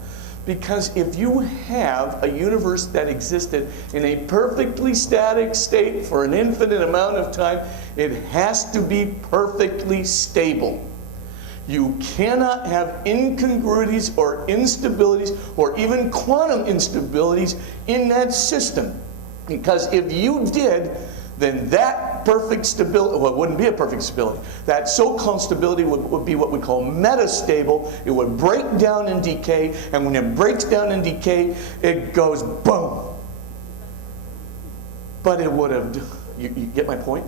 Because if you have a universe that existed in a perfectly static state for an infinite amount of time, it has to be perfectly stable. You cannot have incongruities or instabilities or even quantum instabilities in that system. Because if you did, then that perfect stability, well, it wouldn't be a perfect stability. That so-called stability would be what we call metastable. It would break down and decay, and when it breaks down and decay, it goes boom. But it would have, you get my point?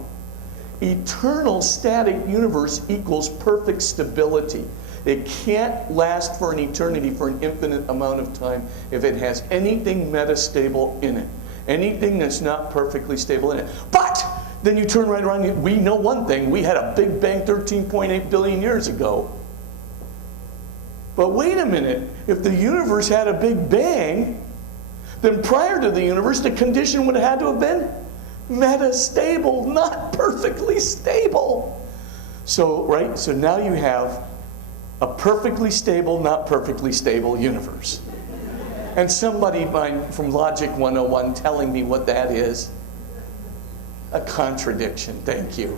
Eternal static universe equals perfect stability. It can't last for an eternity, for an infinite amount of time, if it has anything metastable in it. Anything that's not perfectly stable in it. But then you turn right around, we know one thing, we had a Big Bang 13.8 billion years ago. But wait a minute, if the universe had a Big Bang, then prior to the universe, the condition would have had to have been metastable, not perfectly stable. So, right, so now you have a perfectly stable, not perfectly stable universe. And somebody from Logic 101 telling me what that is. A contradiction, thank you.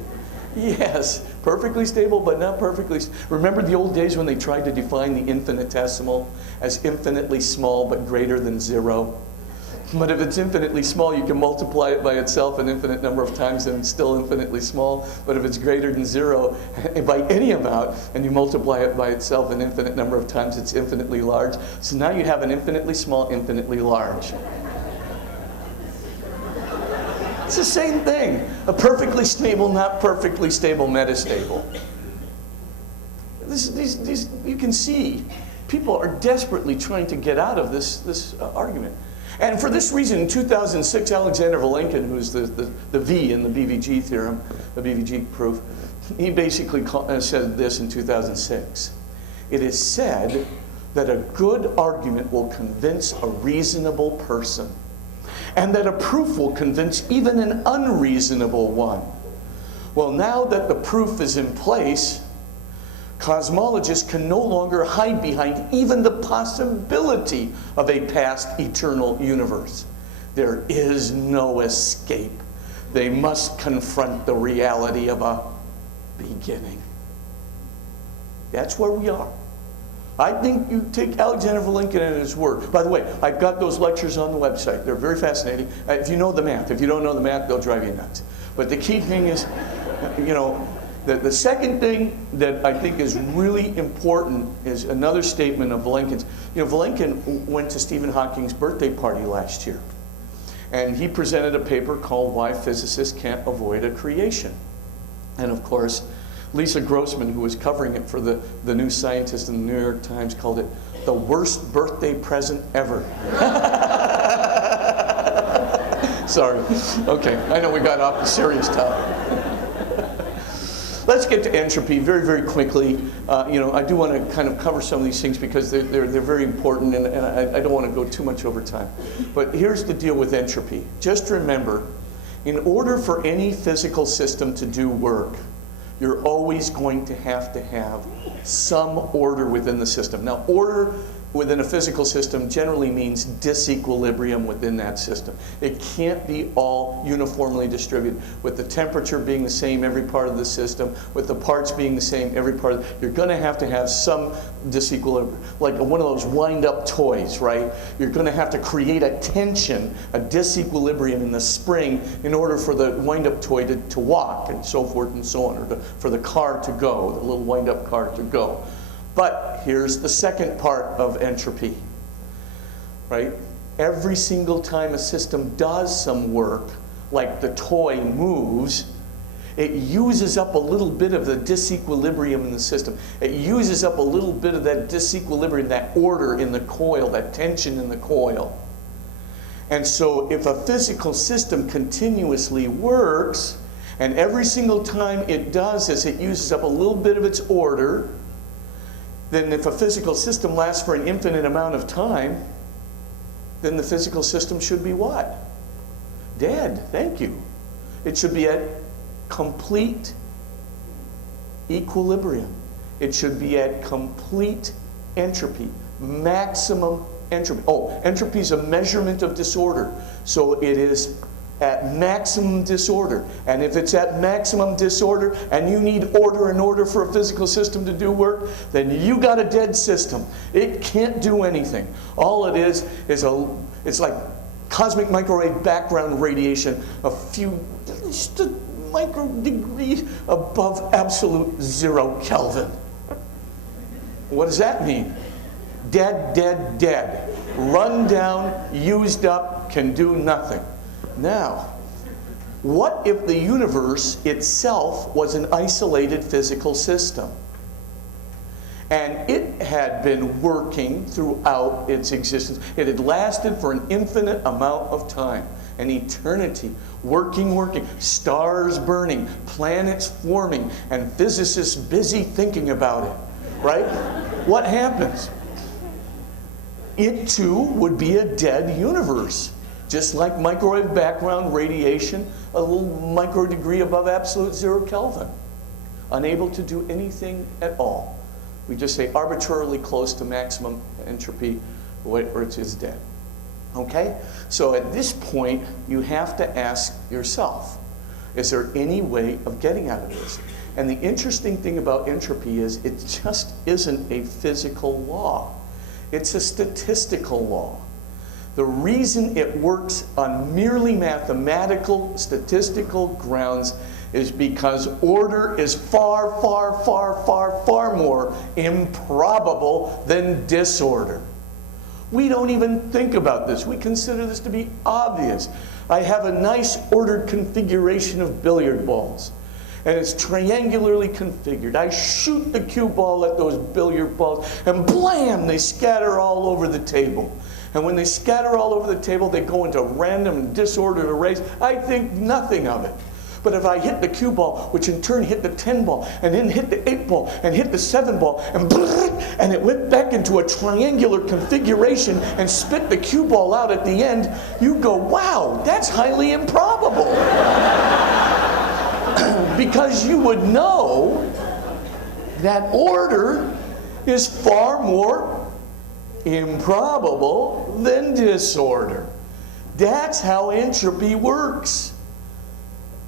Yes, perfectly stable, but not perfectly. Remember the old days when they tried to define the infinitesimal as infinitely small but greater than 0? But if it's infinitely small, you can multiply it by itself an infinite number of times and it's still infinitely small. But if it's greater than 0 by any amount, and you multiply it by itself an infinite number of times, it's infinitely large. So now you have an infinitely small, infinitely large. It's the same thing. A perfectly stable, not perfectly stable, metastable. You can see, people are desperately trying to get out of this argument. And for this reason, in 2006, Alexander Vilenkin, who's the V in the BVG theorem, the BVG proof, he basically said this in 2006. It is said that a good argument will convince a reasonable person, and that a proof will convince even an unreasonable one. Well, now that the proof is in place, cosmologists can no longer hide behind even the possibility of a past eternal universe. There is no escape. They must confront the reality of a beginning. That's where we are. I think you take Alexander Vilenkin at his word. By the way, I've got those lectures on the website. They're very fascinating. If you know the math. If you don't know the math, they'll drive you nuts. But the key thing is, the second thing that I think is really important is another statement of Vilenkin's. Vilenkin went to Stephen Hawking's birthday party last year. And he presented a paper called Why Physicists Can't Avoid a Creation. And of course, Lisa Grossman, who was covering it for the New Scientist in the New York Times, called it the worst birthday present ever. Sorry. Okay, I know we got off the serious topic. Let's get to entropy very, very quickly. I do want to kind of cover some of these things because they're very important, and I don't want to go too much over time. But here's the deal with entropy. Just remember, in order for any physical system to do work, you're always going to have some order within the system. Now, order within a physical system generally means disequilibrium within that system. It can't be all uniformly distributed, with the temperature being the same every part of the system, with the parts being the same every part. You're going to have some disequilibrium, like one of those wind-up toys, right? You're going to have to create a tension, a disequilibrium in the spring in order for the wind-up toy to walk, and so forth and so on, or for the car to go, the little wind-up car to go. But here's the second part of entropy, right? Every single time a system does some work, like the toy moves, it uses up a little bit of the disequilibrium in the system. It uses up a little bit of that disequilibrium, that order in the coil, that tension in the coil. And so if a physical system continuously works, and every single time it does this, it uses up a little bit of its order, then if a physical system lasts for an infinite amount of time, then the physical system should be what? Dead. Thank you. It should be at complete equilibrium. It should be at complete entropy, maximum entropy. Oh, entropy is a measurement of disorder. So it is at maximum disorder. And if it's at maximum disorder and you need order in order for a physical system to do work, then you got a dead system. It can't do anything. All it is it's like cosmic microwave background radiation, just a micro degree above absolute 0 Kelvin. What does that mean? Dead, dead, dead. Run down, used up, can do nothing. Now, what if the universe itself was an isolated physical system? And it had been working throughout its existence. It had lasted for an infinite amount of time, an eternity, working, stars burning, planets forming, and physicists busy thinking about it, right? What happens? It too would be a dead universe. Just like microwave background radiation, a little micro degree above absolute 0 Kelvin. Unable to do anything at all. We just say arbitrarily close to maximum entropy, or it is dead. Okay? So at this point, you have to ask yourself, is there any way of getting out of this? And the interesting thing about entropy is it just isn't a physical law. It's a statistical law. The reason it works on merely mathematical, statistical grounds is because order is far more improbable than disorder. We don't even think about this. We consider this to be obvious. I have a nice ordered configuration of billiard balls, and it's triangularly configured. I shoot the cue ball at those billiard balls, and blam, they scatter all over the table. And when they scatter all over the table, they go into random and disordered arrays. I think nothing of it. But if I hit the cue ball, which in turn hit the 10 ball, and then hit the 8 ball, and hit the 7 ball, and it went back into a triangular configuration and spit the cue ball out at the end, you go, wow, that's highly improbable. Because you would know that order is far more improbable than disorder. That's how entropy works.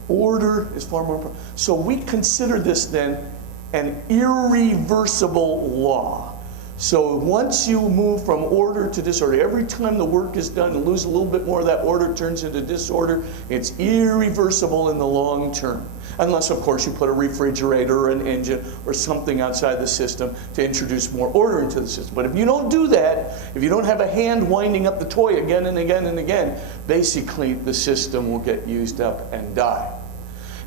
Order is far more important. So we consider this then an irreversible law. So once you move from order to disorder, every time the work is done and lose a little bit more of that order turns into disorder, it's irreversible in the long term. Unless, of course, you put a refrigerator or an engine or something outside the system to introduce more order into the system. But if you don't do that, if you don't have a hand winding up the toy again and again and again, basically the system will get used up and die.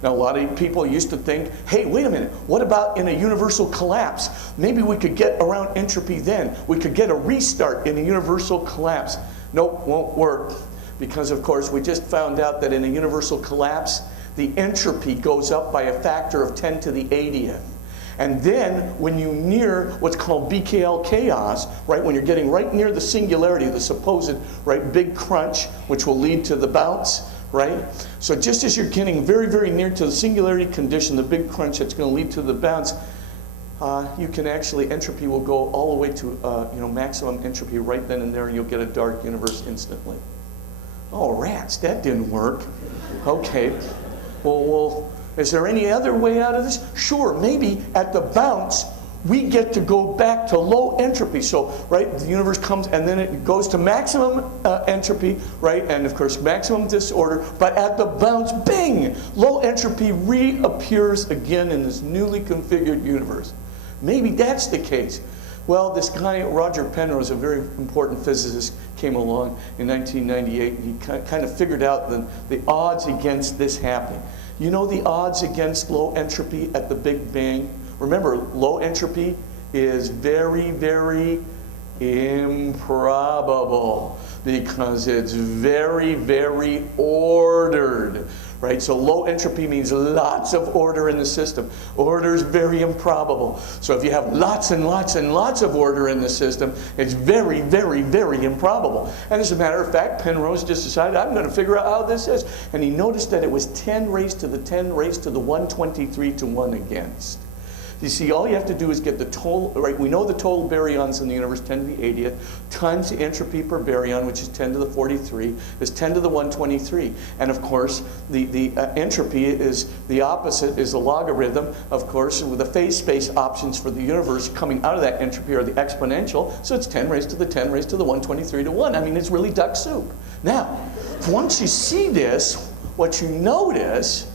Now, a lot of people used to think, hey, wait a minute, what about in a universal collapse? Maybe we could get around entropy then. We could get a restart in a universal collapse. Nope, won't work. Because, of course, we just found out that in a universal collapse, the entropy goes up by a factor of 10 to the 80th. And then when you near what's called BKL chaos, right, when you're getting right near the singularity, the supposed right big crunch, which will lead to the bounce, right? So just as you're getting very, very near to the singularity condition, the big crunch that's going to lead to the bounce, you can actually, entropy will go all the way to maximum entropy right then and there, and you'll get a dark universe instantly. Oh, rats, that didn't work. Okay, well, is there any other way out of this? Sure, maybe at the bounce, we get to go back to low entropy. So, right, the universe comes and then it goes to maximum entropy, right? And of course, maximum disorder. But at the bounce, bing, low entropy reappears again in this newly configured universe. Maybe that's the case. Well, this guy, Roger Penrose, a very important physicist, came along in 1998, and he kind of figured out the odds against this happening. You know the odds against low entropy at the Big Bang? Remember, low entropy is very, very improbable because it's very, very ordered, right? So low entropy means lots of order in the system. Order is very improbable. So if you have lots and lots and lots of order in the system, it's very, very, very improbable. And as a matter of fact, Penrose just decided, I'm going to figure out how this is. And he noticed that it was 10 raised to the 10 raised to the 123 to 1 against. You see, all you have to do is get the total, right? We know the total baryons in the universe, 10 to the 80th, times the entropy per baryon, which is 10 to the 43, is 10 to the 123. And of course, the entropy is the opposite, is the logarithm, of course, with the phase space options for the universe coming out of that entropy are the exponential, so it's 10 raised to the 10 raised to the 123 to 1. I mean, it's really duck soup. Now, once you see this, what you notice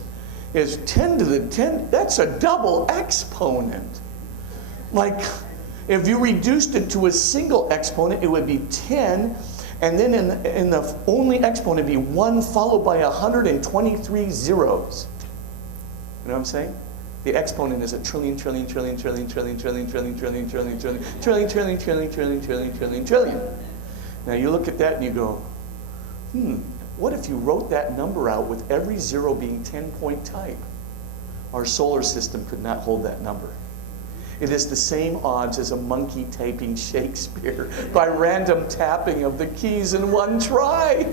is 10 to the 10, that's a double exponent. Like, if you reduced it to a single exponent, it would be 10, and then in the only exponent, it'd be 1 followed by 123 zeros. You know what I'm saying? The exponent is a trillion, trillion, trillion, trillion, trillion, trillion, trillion, trillion, trillion, trillion, trillion, trillion, trillion, trillion, trillion, trillion, trillion. Now you look at that and you go, what if you wrote that number out with every zero being 10-point type? Our solar system could not hold that number. It is the same odds as a monkey typing Shakespeare by random tapping of the keys in one try.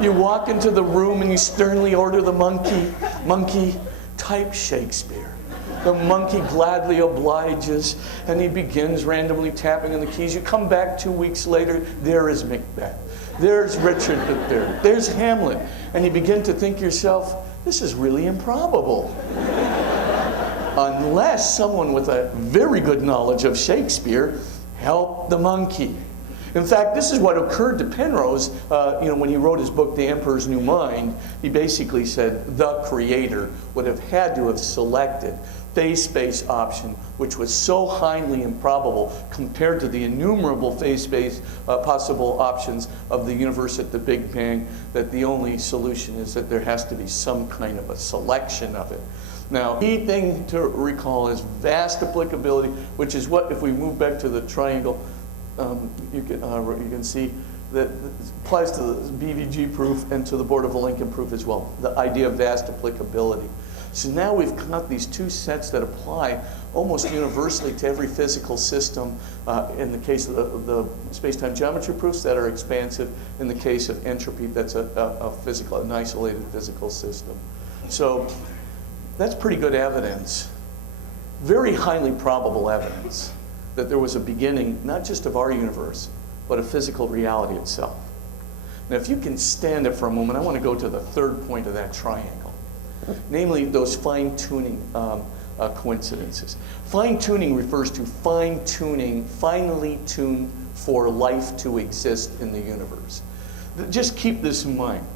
You walk into the room and you sternly order the monkey, type Shakespeare. The monkey gladly obliges, and he begins randomly tapping on the keys. You come back 2 weeks later, there is Macbeth. There's Richard III. There's Hamlet. And you begin to think to yourself, this is really improbable. Unless someone with a very good knowledge of Shakespeare helped the monkey. In fact, this is what occurred to Penrose when he wrote his book, The Emperor's New Mind. He basically said the creator would have had to have selected phase space option, which was so highly improbable compared to the innumerable phase space possible options of the universe at the Big Bang, that the only solution is that there has to be some kind of a selection of it. Now, key thing to recall is vast applicability, which is what, if we move back to the triangle, you can see that it applies to the BVG proof and to the Borda-Vilenkin proof as well, the idea of vast applicability. So now we've got these two sets that apply almost universally to every physical system in the case of the space-time geometry proofs that are expansive, in the case of entropy that's an isolated physical system. So that's pretty good evidence, very highly probable evidence that there was a beginning, not just of our universe, but of physical reality itself. Now, if you can stand it for a moment, I want to go to the third point of that triangle, namely those fine-tuning coincidences. Fine-tuning refers to fine-tuning, finely tuned for life to exist in the universe. Just keep this in mind.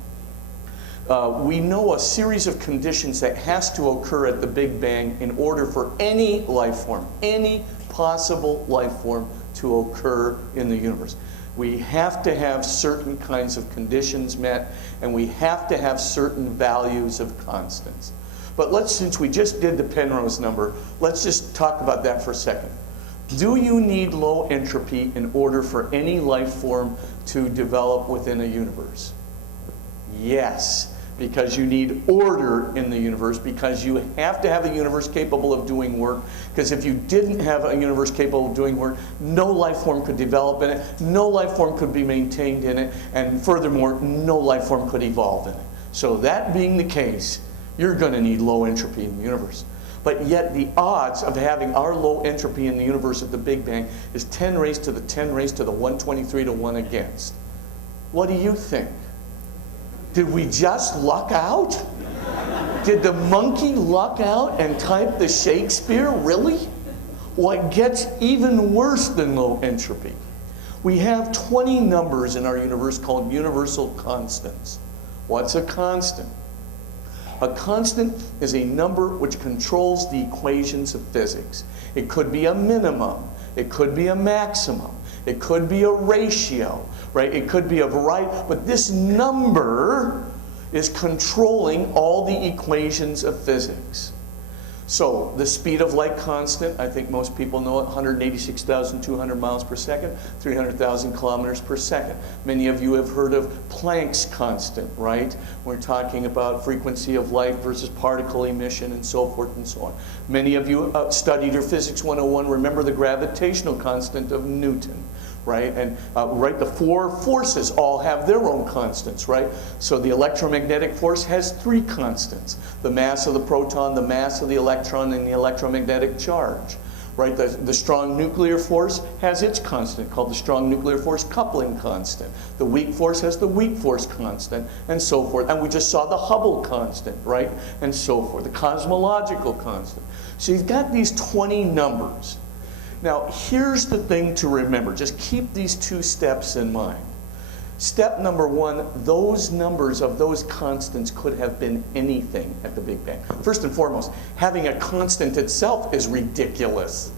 We know a series of conditions that has to occur at the Big Bang in order for any life form, any possible life form to occur in the universe. We have to have certain kinds of conditions met, and we have to have certain values of constants. But since we just did the Penrose number, let's just talk about that for a second. Do you need low entropy in order for any life form to develop within a universe? Yes, because you need order in the universe, because you have to have a universe capable of doing work, because if you didn't have a universe capable of doing work, no life form could develop in it, no life form could be maintained in it, and furthermore, no life form could evolve in it. So that being the case, you're going to need low entropy in the universe. But yet the odds of having our low entropy in the universe at the Big Bang is 10 raised to the 10 raised to the 123 to 1 against. What do you think? Did we just luck out? Did the monkey luck out and type the Shakespeare? Really? What gets even worse than low entropy? We have 20 numbers in our universe called universal constants. What's a constant? A constant is a number which controls the equations of physics. It could be a minimum. It could be a maximum. It could be a ratio, right? It could be a variety. But this number is controlling all the equations of physics. So the speed of light constant, I think most people know it, 186,200 miles per second, 300,000 kilometers per second. Many of you have heard of Planck's constant, right? We're talking about frequency of light versus particle emission and so forth and so on. Many of you studied your Physics 101, remember the gravitational constant of Newton. Right? And the four forces all have their own constants, right? So the electromagnetic force has 3 constants. The mass of the proton, the mass of the electron, and the electromagnetic charge, right? The strong nuclear force has its constant, called the strong nuclear force coupling constant. The weak force has the weak force constant, and so forth. And we just saw the Hubble constant, right? And so forth, the cosmological constant. So you've got these 20 numbers. Now, here's the thing to remember. Just keep these 2 steps in mind. Step number 1, those numbers of those constants could have been anything at the Big Bang. First and foremost, having a constant itself is ridiculous.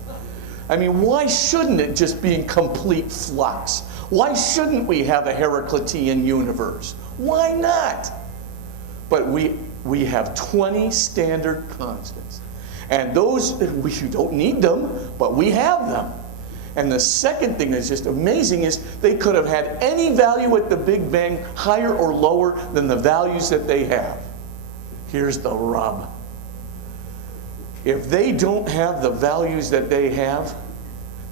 I mean, why shouldn't it just be in complete flux? Why shouldn't we have a Heraclitean universe? Why not? But we have 20 standard constants. And those, we don't need them, but we have them. And the second thing that's just amazing is they could have had any value at the Big Bang higher or lower than the values that they have. Here's the rub. If they don't have the values that they have,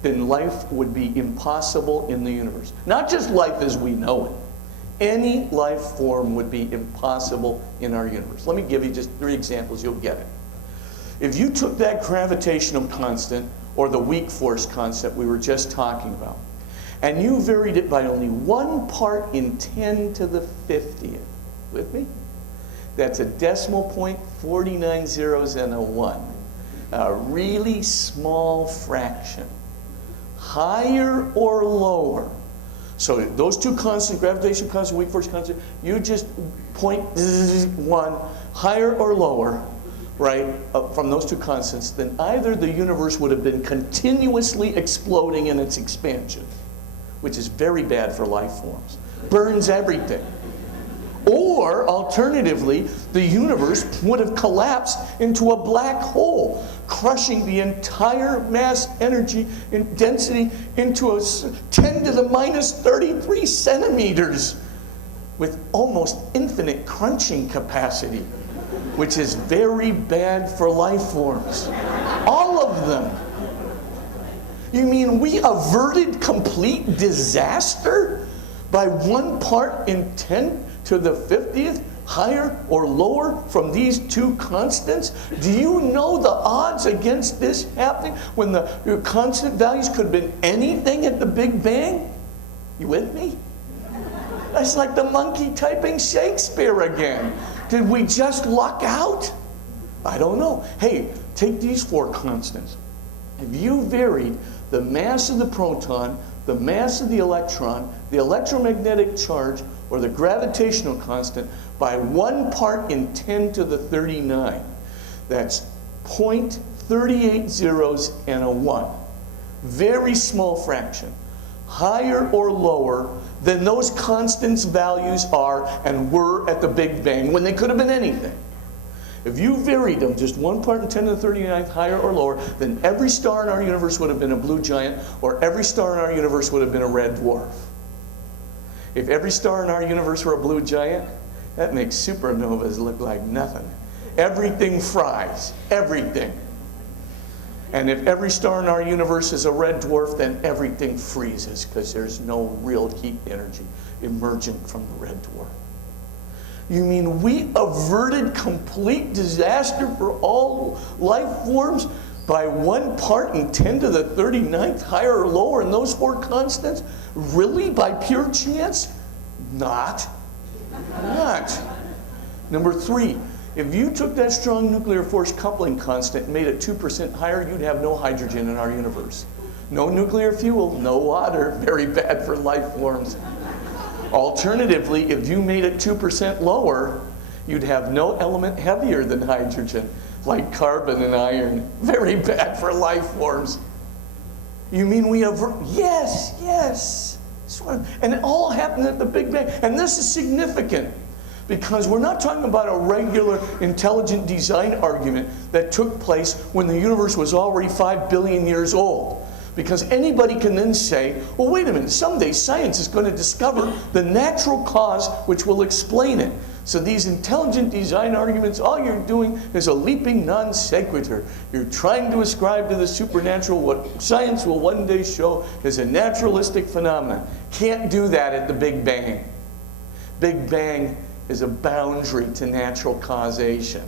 then life would be impossible in the universe. Not just life as we know it. Any life form would be impossible in our universe. Let me give you just 3 examples, you'll get it. If you took that gravitational constant, or the weak force constant we were just talking about, and you varied it by only 1 part in 10 to the 50th, with me? That's a decimal point, 49 zeros and a 1. A really small fraction. Higher or lower? So those 2 constants, gravitational constant, weak force constant, you just point 1, higher or lower, right, from those 2 constants, then either the universe would have been continuously exploding in its expansion, which is very bad for life forms, burns everything. Or, alternatively, the universe would have collapsed into a black hole, crushing the entire mass, energy, and density into a 10 to the minus 33 centimeters with almost infinite crunching capacity, which is very bad for life forms. All of them. You mean we averted complete disaster by 1 part in 10 to the 50th, higher or lower from these 2 constants? Do you know the odds against this happening when the constant values could have been anything at the Big Bang? You with me? It's like the monkey typing Shakespeare again. Did we just luck out? I don't know. Hey, take these 4 constants. If you varied the mass of the proton, the mass of the electromagnetic charge, or the gravitational constant by 1 part in 10 to the 39, that's 0.38 zeros and a 1. Very small fraction. Higher or lower than those constants' values are and were at the Big Bang, when they could have been anything. If you varied them just 1 part in 10 to the 39th higher or lower, then every star in our universe would have been a blue giant, or every star in our universe would have been a red dwarf. If every star in our universe were a blue giant, that makes supernovas look like nothing. Everything fries, everything. And if every star in our universe is a red dwarf, then everything freezes, because there's no real heat energy emerging from the red dwarf. You mean we averted complete disaster for all life forms by 1 part in 10 to the 39th, higher or lower, in those 4 constants? Really? By pure chance? Not. Not. Number 3, if you took that strong nuclear force coupling constant and made it 2% higher, you'd have no hydrogen in our universe. No nuclear fuel, no water, very bad for life forms. Alternatively, if you made it 2% lower, you'd have no element heavier than hydrogen, like carbon and iron. Very bad for life forms. You mean we have... Yes, yes. And it all happened at the Big Bang. And this is significant, because we're not talking about a regular intelligent design argument that took place when the universe was already 5 billion years old. Because anybody can then say, well, wait a minute, someday science is going to discover the natural cause which will explain it. So these intelligent design arguments, all you're doing is a leaping non sequitur. You're trying to ascribe to the supernatural what science will one day show is a naturalistic phenomenon. Can't do that at the Big Bang. Big Bang is a boundary to natural causation.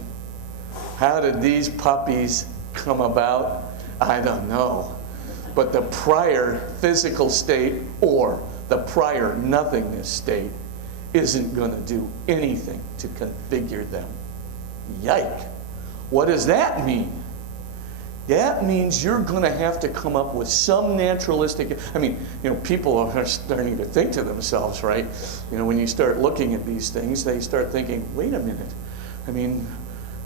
How did these puppies come about? I don't know. But the prior physical state or the prior nothingness state isn't going to do anything to configure them. Yike. What does that mean? That means you're going to have to come up with some naturalistic... people are starting to think to themselves, right? When you start looking at these things, they start thinking, wait a minute.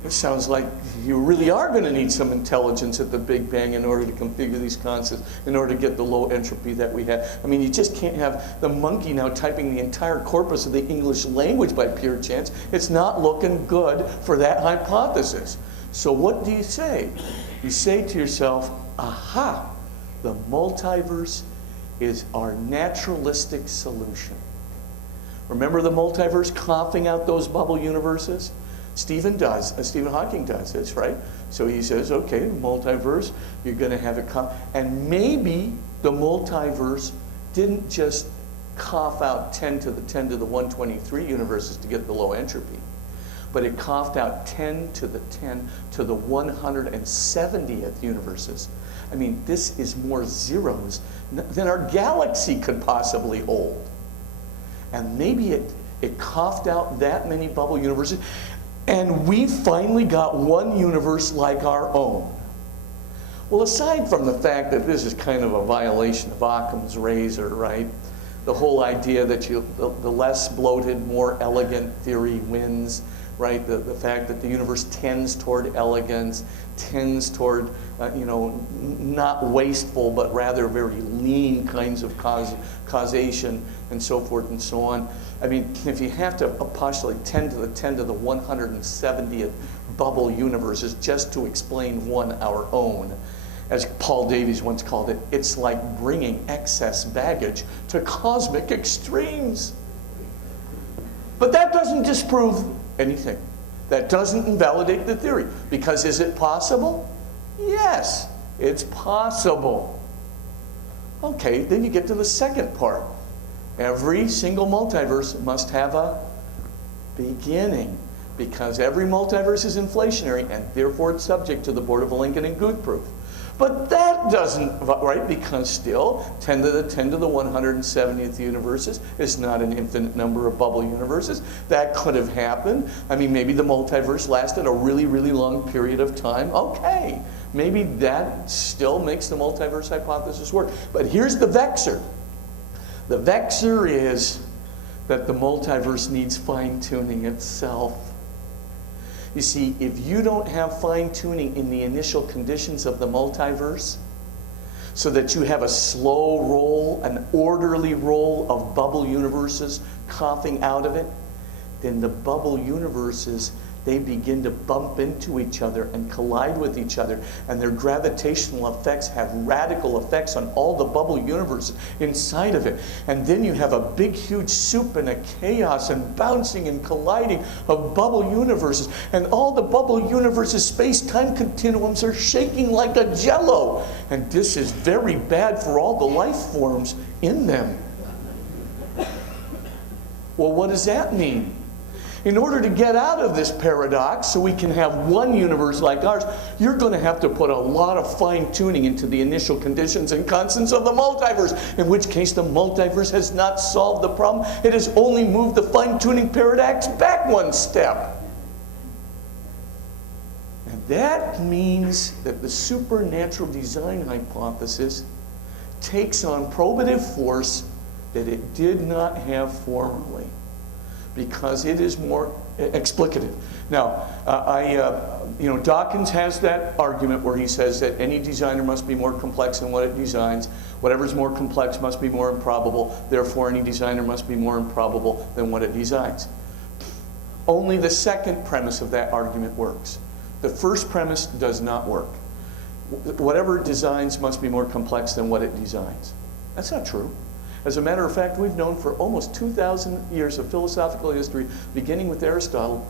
It sounds like you really are going to need some intelligence at the Big Bang in order to configure these constants, in order to get the low entropy that we have. You just can't have the monkey now typing the entire corpus of the English language by pure chance. It's not looking good for that hypothesis. So what do you say? You say to yourself, aha, the multiverse is our naturalistic solution. Remember the multiverse coughing out those bubble universes? Stephen Hawking does this, right? So he says, okay, the multiverse, you're going to have it cough. And maybe the multiverse didn't just cough out 10 to the 123 universes to get the low entropy, but it coughed out 10 to the 170th universes. This is more zeros than our galaxy could possibly hold. And maybe it coughed out that many bubble universes. And we finally got one universe like our own. Well, aside from the fact that this is kind of a violation of Occam's razor, right? The whole idea that the less bloated, more elegant theory wins, right? The fact that the universe tends toward elegance, tends toward, not wasteful, but rather very lean kinds of causation, and so forth and so on. If you have to postulate 10 to the 170th bubble universes just to explain one, our own, as Paul Davies once called it, it's like bringing excess baggage to cosmic extremes. But that doesn't disprove anything. That doesn't invalidate the theory. Because is it possible? Yes, it's possible. Okay, then you get to the second part. Every single multiverse must have a beginning, because every multiverse is inflationary, and therefore it's subject to the Board of Lincoln and Guth proof. But that doesn't, right, because still 10 to the 170th universes is not an infinite number of bubble universes. That could have happened. I mean, maybe the multiverse lasted a really, really long period of time. Okay, maybe that still makes the multiverse hypothesis work. But here's the vexer. The vexer is that the multiverse needs fine-tuning itself. You see, if you don't have fine-tuning in the initial conditions of the multiverse, so that you have a slow roll, an orderly roll of bubble universes coughing out of it, then the bubble universes, they begin to bump into each other and collide with each other, and their gravitational effects have radical effects on all the bubble universes inside of it. And then you have a big, huge soup and a chaos and bouncing and colliding of bubble universes, and all the bubble universes' space-time continuums are shaking like a jello. And this is very bad for all the life forms in them. Well, what does that mean? In order to get out of this paradox so we can have one universe like ours, you're going to have to put a lot of fine-tuning into the initial conditions and constants of the multiverse, in which case the multiverse has not solved the problem. It has only moved the fine-tuning paradox back one step. And that means that the supernatural design hypothesis takes on probative force that it did not have formerly, because it is more explicative. Now, Dawkins has that argument where he says that any designer must be more complex than what it designs. Whatever's more complex must be more improbable. Therefore, any designer must be more improbable than what it designs. Only the second premise of that argument works. The first premise does not work. Whatever it designs must be more complex than what it designs. That's not true. As a matter of fact, we've known for almost 2,000 years of philosophical history, beginning with Aristotle,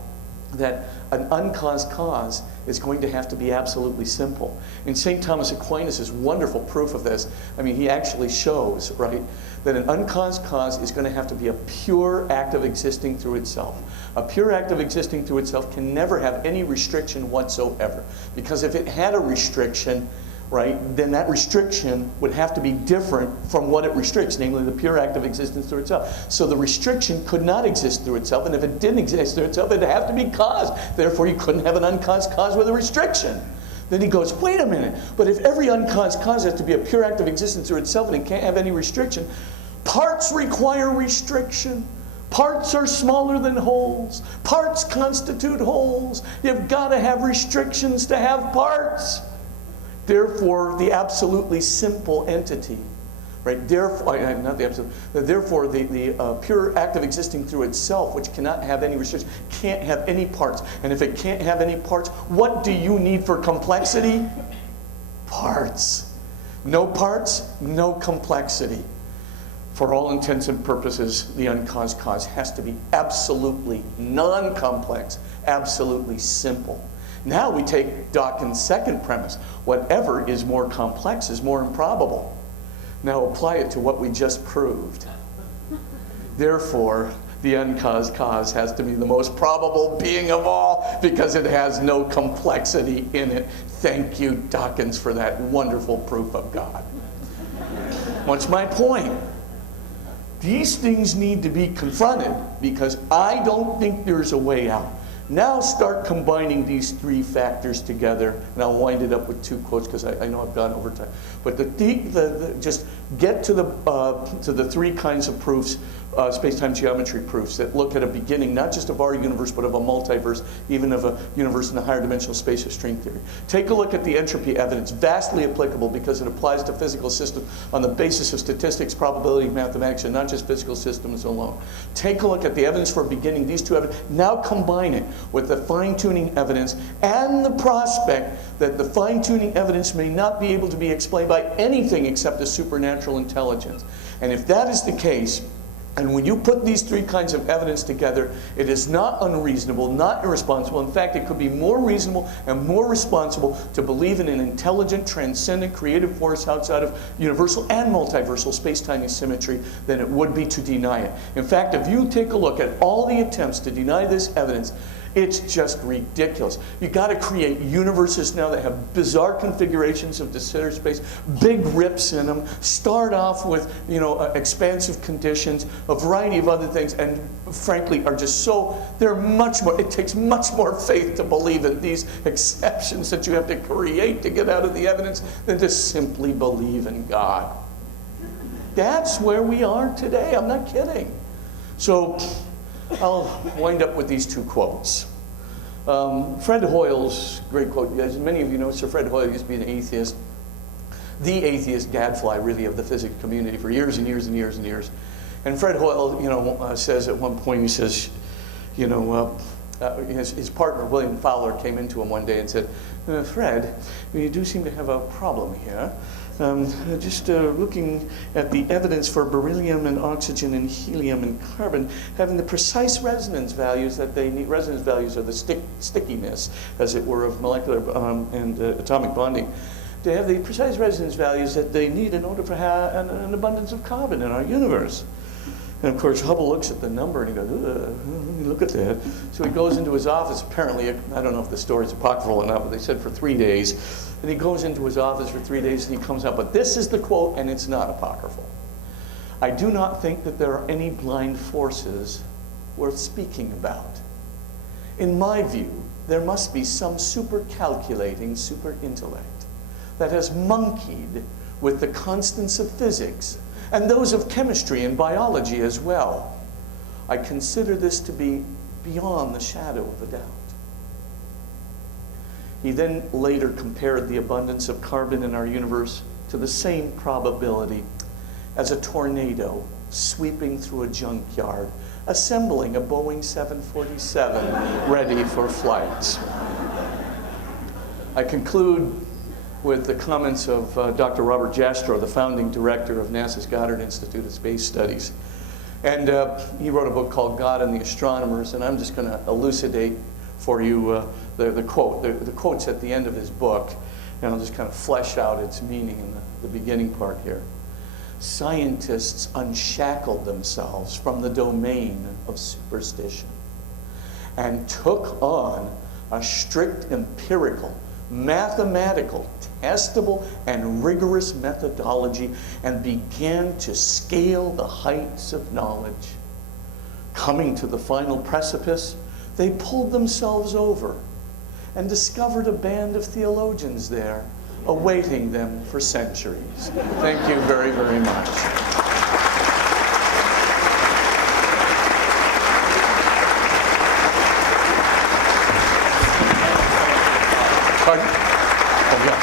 that an uncaused cause is going to have to be absolutely simple. And St. Thomas Aquinas is wonderful proof of this. I mean, he actually shows, right, that an uncaused cause is going to have to be a pure act of existing through itself. A pure act of existing through itself can never have any restriction whatsoever. Because if it had a restriction, right, then that restriction would have to be different from what it restricts, namely the pure act of existence through itself. So the restriction could not exist through itself, and if it didn't exist through itself, it'd have to be caused. Therefore, you couldn't have an uncaused cause with a restriction. Then he goes, wait a minute, but if every uncaused cause has to be a pure act of existence through itself and it can't have any restriction, parts require restriction. Parts are smaller than wholes. Parts constitute wholes. You've got to have restrictions to have parts. Therefore, the absolutely simple entity, right? Therefore, not the absolute. Therefore, the pure act of existing through itself, which cannot have any restrictions, can't have any parts. And if it can't have any parts, what do you need for complexity? Parts. No parts, no complexity. For all intents and purposes, the uncaused cause has to be absolutely non-complex, absolutely simple. Now we take Dawkins' second premise. Whatever is more complex is more improbable. Now apply it to what we just proved. Therefore, the uncaused cause has to be the most probable being of all because it has no complexity in it. Thank you, Dawkins, for that wonderful proof of God. What's my point? These things need to be confronted because I don't think there's a way out. Now start combining these three factors together, and I'll wind it up with two quotes because I know I've gone over time. But just get to the three kinds of proofs, space-time geometry proofs that look at a beginning, not just of our universe, but of a multiverse, even of a universe in the higher dimensional space of string theory. Take a look at the entropy evidence, vastly applicable because it applies to physical systems on the basis of statistics, probability, mathematics, and not just physical systems alone. Take a look at the evidence for beginning, these two evidence. Now combine it with the fine-tuning evidence and the prospect that the fine-tuning evidence may not be able to be explained by anything except a supernatural intelligence. And if that is the case, and when you put these three kinds of evidence together, it is not unreasonable, not irresponsible. In fact, it could be more reasonable and more responsible to believe in an intelligent, transcendent, creative force outside of universal and multiversal space-time symmetry than it would be to deny it. In fact, if you take a look at all the attempts to deny this evidence, It's just ridiculous. You got to create universes now that have bizarre configurations of de Sitter space, big rips in them, start off with, expansive conditions, a variety of other things, and frankly are just they're much more, it takes much more faith to believe in these exceptions that you have to create to get out of the evidence than to simply believe in God. That's where we are today. I'm not kidding. So I'll wind up with these two quotes. Fred Hoyle's great quote, as many of you know, Sir Fred Hoyle used to be an atheist, the atheist gadfly, really, of the physics community for years and years and years and years. And Fred Hoyle, says at one point, he says, his partner, William Fowler, came into him one day and said, Fred, you do seem to have a problem here. Just looking at the evidence for beryllium and oxygen and helium and carbon having the precise resonance values that they need. Resonance values are the stickiness, as it were, of molecular and atomic bonding. They have the precise resonance values that they need in order to have an abundance of carbon in our universe. And of course, Hubble looks at the number and he goes, look at that. So he goes into his office. Apparently, I don't know if the story's apocryphal or not, but they said for 3 days. And he goes into his office for 3 days and he comes out. But this is the quote, and it's not apocryphal. I do not think that there are any blind forces worth speaking about. In my view, there must be some super-calculating super-intellect that has monkeyed with the constants of physics and those of chemistry and biology as well. I consider this to be beyond the shadow of a doubt. He then later compared the abundance of carbon in our universe to the same probability as a tornado sweeping through a junkyard, assembling a Boeing 747 ready for flight. I conclude with the comments of Dr. Robert Jastrow, the founding director of NASA's Goddard Institute of Space Studies. And he wrote a book called God and the Astronomers, and I'm just going to elucidate for you the quotes at the end of his book, and I'll just kind of flesh out its meaning in the beginning part here. Scientists unshackled themselves from the domain of superstition and took on a strict empirical, mathematical, testable, and rigorous methodology and began to scale the heights of knowledge. Coming to the final precipice, they pulled themselves over and discovered a band of theologians there awaiting them for centuries. Thank you very, very much. Pardon? Oh, yeah.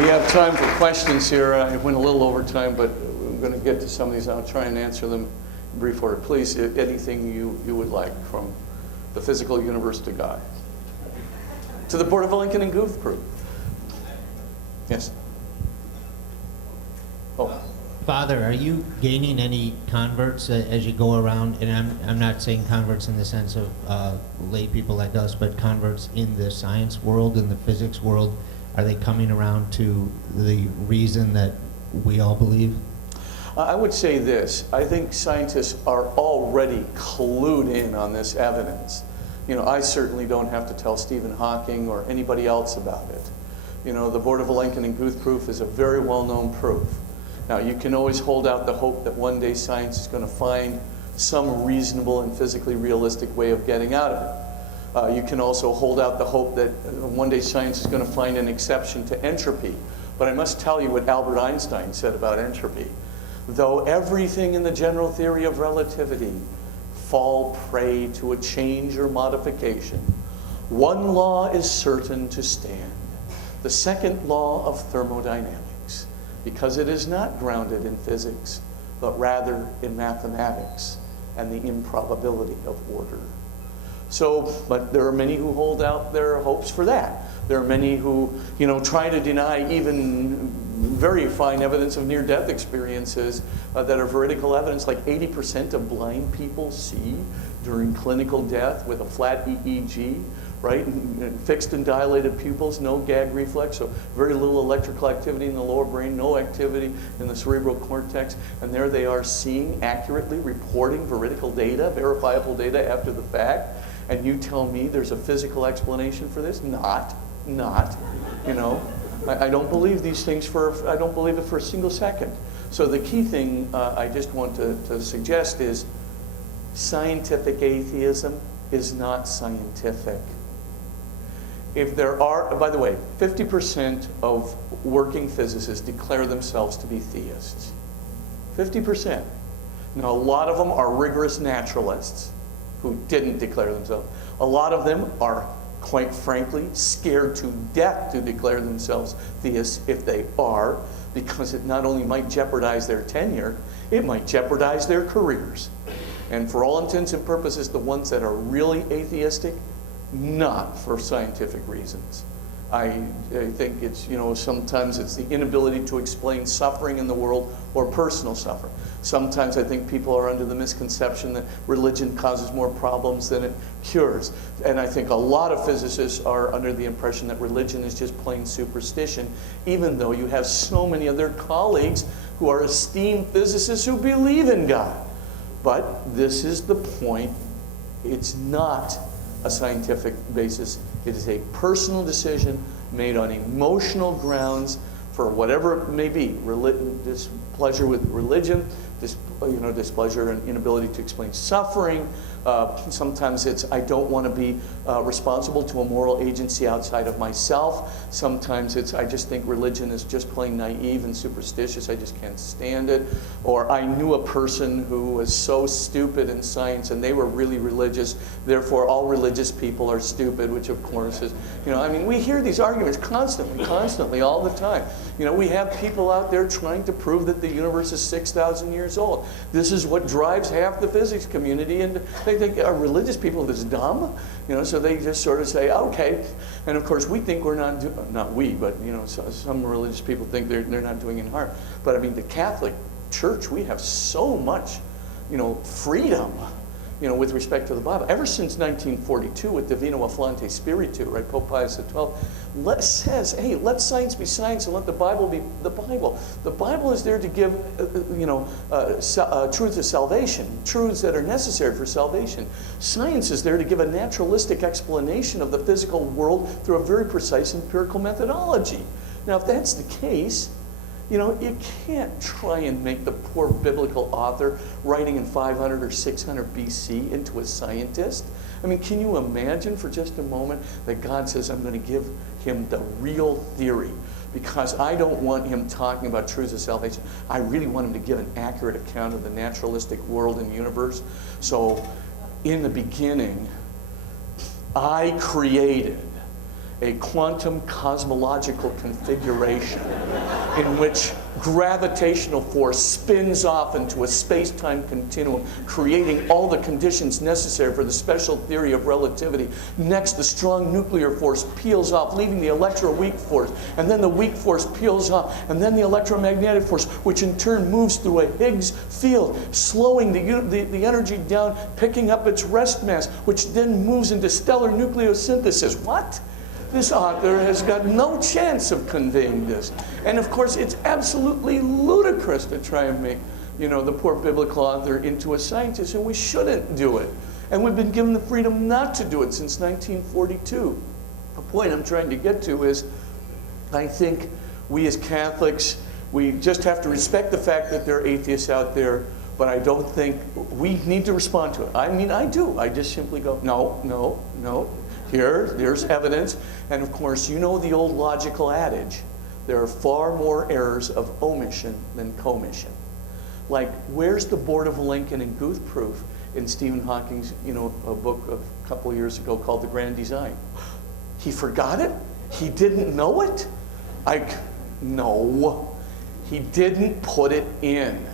We have time for questions here. I went a little over time, but I'm going to get to some of these. I'll try and answer them in brief order. Please, anything you would like, from the physical universe to God. To the Board of Lincoln and Guth group. Yes? Oh. Father, are you gaining any converts as you go around? And I'm not saying converts in the sense of lay people like us, but converts in the science world, in the physics world. Are they coming around to the reason that we all believe? I would say this. I think scientists are already clued in on this evidence. I certainly don't have to tell Stephen Hawking or anybody else about it. The Board of Lincoln and Guth proof is a very well-known proof. Now, you can always hold out the hope that one day science is going to find some reasonable and physically realistic way of getting out of it. You can also hold out the hope that one day science is going to find an exception to entropy. But I must tell you what Albert Einstein said about entropy. Though everything in the general theory of relativity fall prey to a change or modification, one law is certain to stand, the second law of thermodynamics, because it is not grounded in physics, but rather in mathematics and the improbability of order. But there are many who hold out their hopes for that. There are many who, try to deny even very fine evidence of near-death experiences that are veridical evidence. Like 80% of blind people see during clinical death with a flat EEG. right? And fixed and dilated pupils, no gag reflex, so very little electrical activity in the lower brain, no activity in the cerebral cortex, and there they are seeing accurately, reporting veridical data, verifiable data after the fact, and you tell me there's a physical explanation for this? Not, you know. I don't believe these things I don't believe it for a single second. So the key thing I just want to suggest is scientific atheism is not scientific. If there are, by the way, 50% of working physicists declare themselves to be theists. 50%. Now, a lot of them are rigorous naturalists who didn't declare themselves. A lot of them are, quite frankly, scared to death to declare themselves theists if they are, because it not only might jeopardize their tenure, it might jeopardize their careers. And for all intents and purposes, the ones that are really atheistic, not for scientific reasons. I think it's, you know, sometimes it's the inability to explain suffering in the world or personal suffering. Sometimes I think people are under the misconception that religion causes more problems than it cures. And I think a lot of physicists are under the impression that religion is just plain superstition, even though you have so many of their colleagues who are esteemed physicists who believe in God. But this is the point. It's not a scientific basis. It is a personal decision made on emotional grounds for whatever it may be. Displeasure with religion, displeasure and inability to explain suffering. Sometimes it's I don't want to be responsible to a moral agency outside of myself. Sometimes it's I just think religion is just plain naive and superstitious. I just can't stand it. Or I knew a person who was so stupid in science and they were really religious. Therefore, all religious people are stupid, which of course is, we hear these arguments constantly, all the time. We have people out there trying to prove that the universe is 6,000 years old. This is what drives half the physics community, and they think, are religious people this dumb? So they just sort of say, okay. And of course, we think we're not we, but some religious people think they're not doing any harm. But I mean, the Catholic Church, we have so much, freedom, with respect to the Bible. Ever since 1942 with Divino Afflante Spiritu, right, Pope Pius XII, says, hey, let science be science and let the Bible be the Bible. The Bible is there to give, truths of salvation, truths that are necessary for salvation. Science is there to give a naturalistic explanation of the physical world through a very precise empirical methodology. Now, if that's the case, you can't try and make the poor biblical author writing in 500 or 600 BC into a scientist. I mean, can you imagine for just a moment that God says, I'm going to give him the real theory because I don't want him talking about truths of salvation. I really want him to give an accurate account of the naturalistic world and universe. So, in the beginning, I created a quantum cosmological configuration in which gravitational force spins off into a space-time continuum, creating all the conditions necessary for the special theory of relativity. Next, the strong nuclear force peels off, leaving the electroweak force, and then the weak force peels off, and then the electromagnetic force, which in turn moves through a Higgs field, slowing the energy down, picking up its rest mass, which then moves into stellar nucleosynthesis. What? This author has got no chance of conveying this. And of course, it's absolutely ludicrous to try and make, the poor biblical author into a scientist, and we shouldn't do it. And we've been given the freedom not to do it since 1942. The point I'm trying to get to is, I think we as Catholics, we just have to respect the fact that there are atheists out there, but I don't think we need to respond to it. I mean, I do. I just simply go, no. There's evidence. And of course, the old logical adage, there are far more errors of omission than commission. Like, where's the Board of Lincoln and Guth proof in Stephen Hawking's, a book a couple of years ago called The Grand Design? He forgot it? He didn't know it? No. He didn't put it in.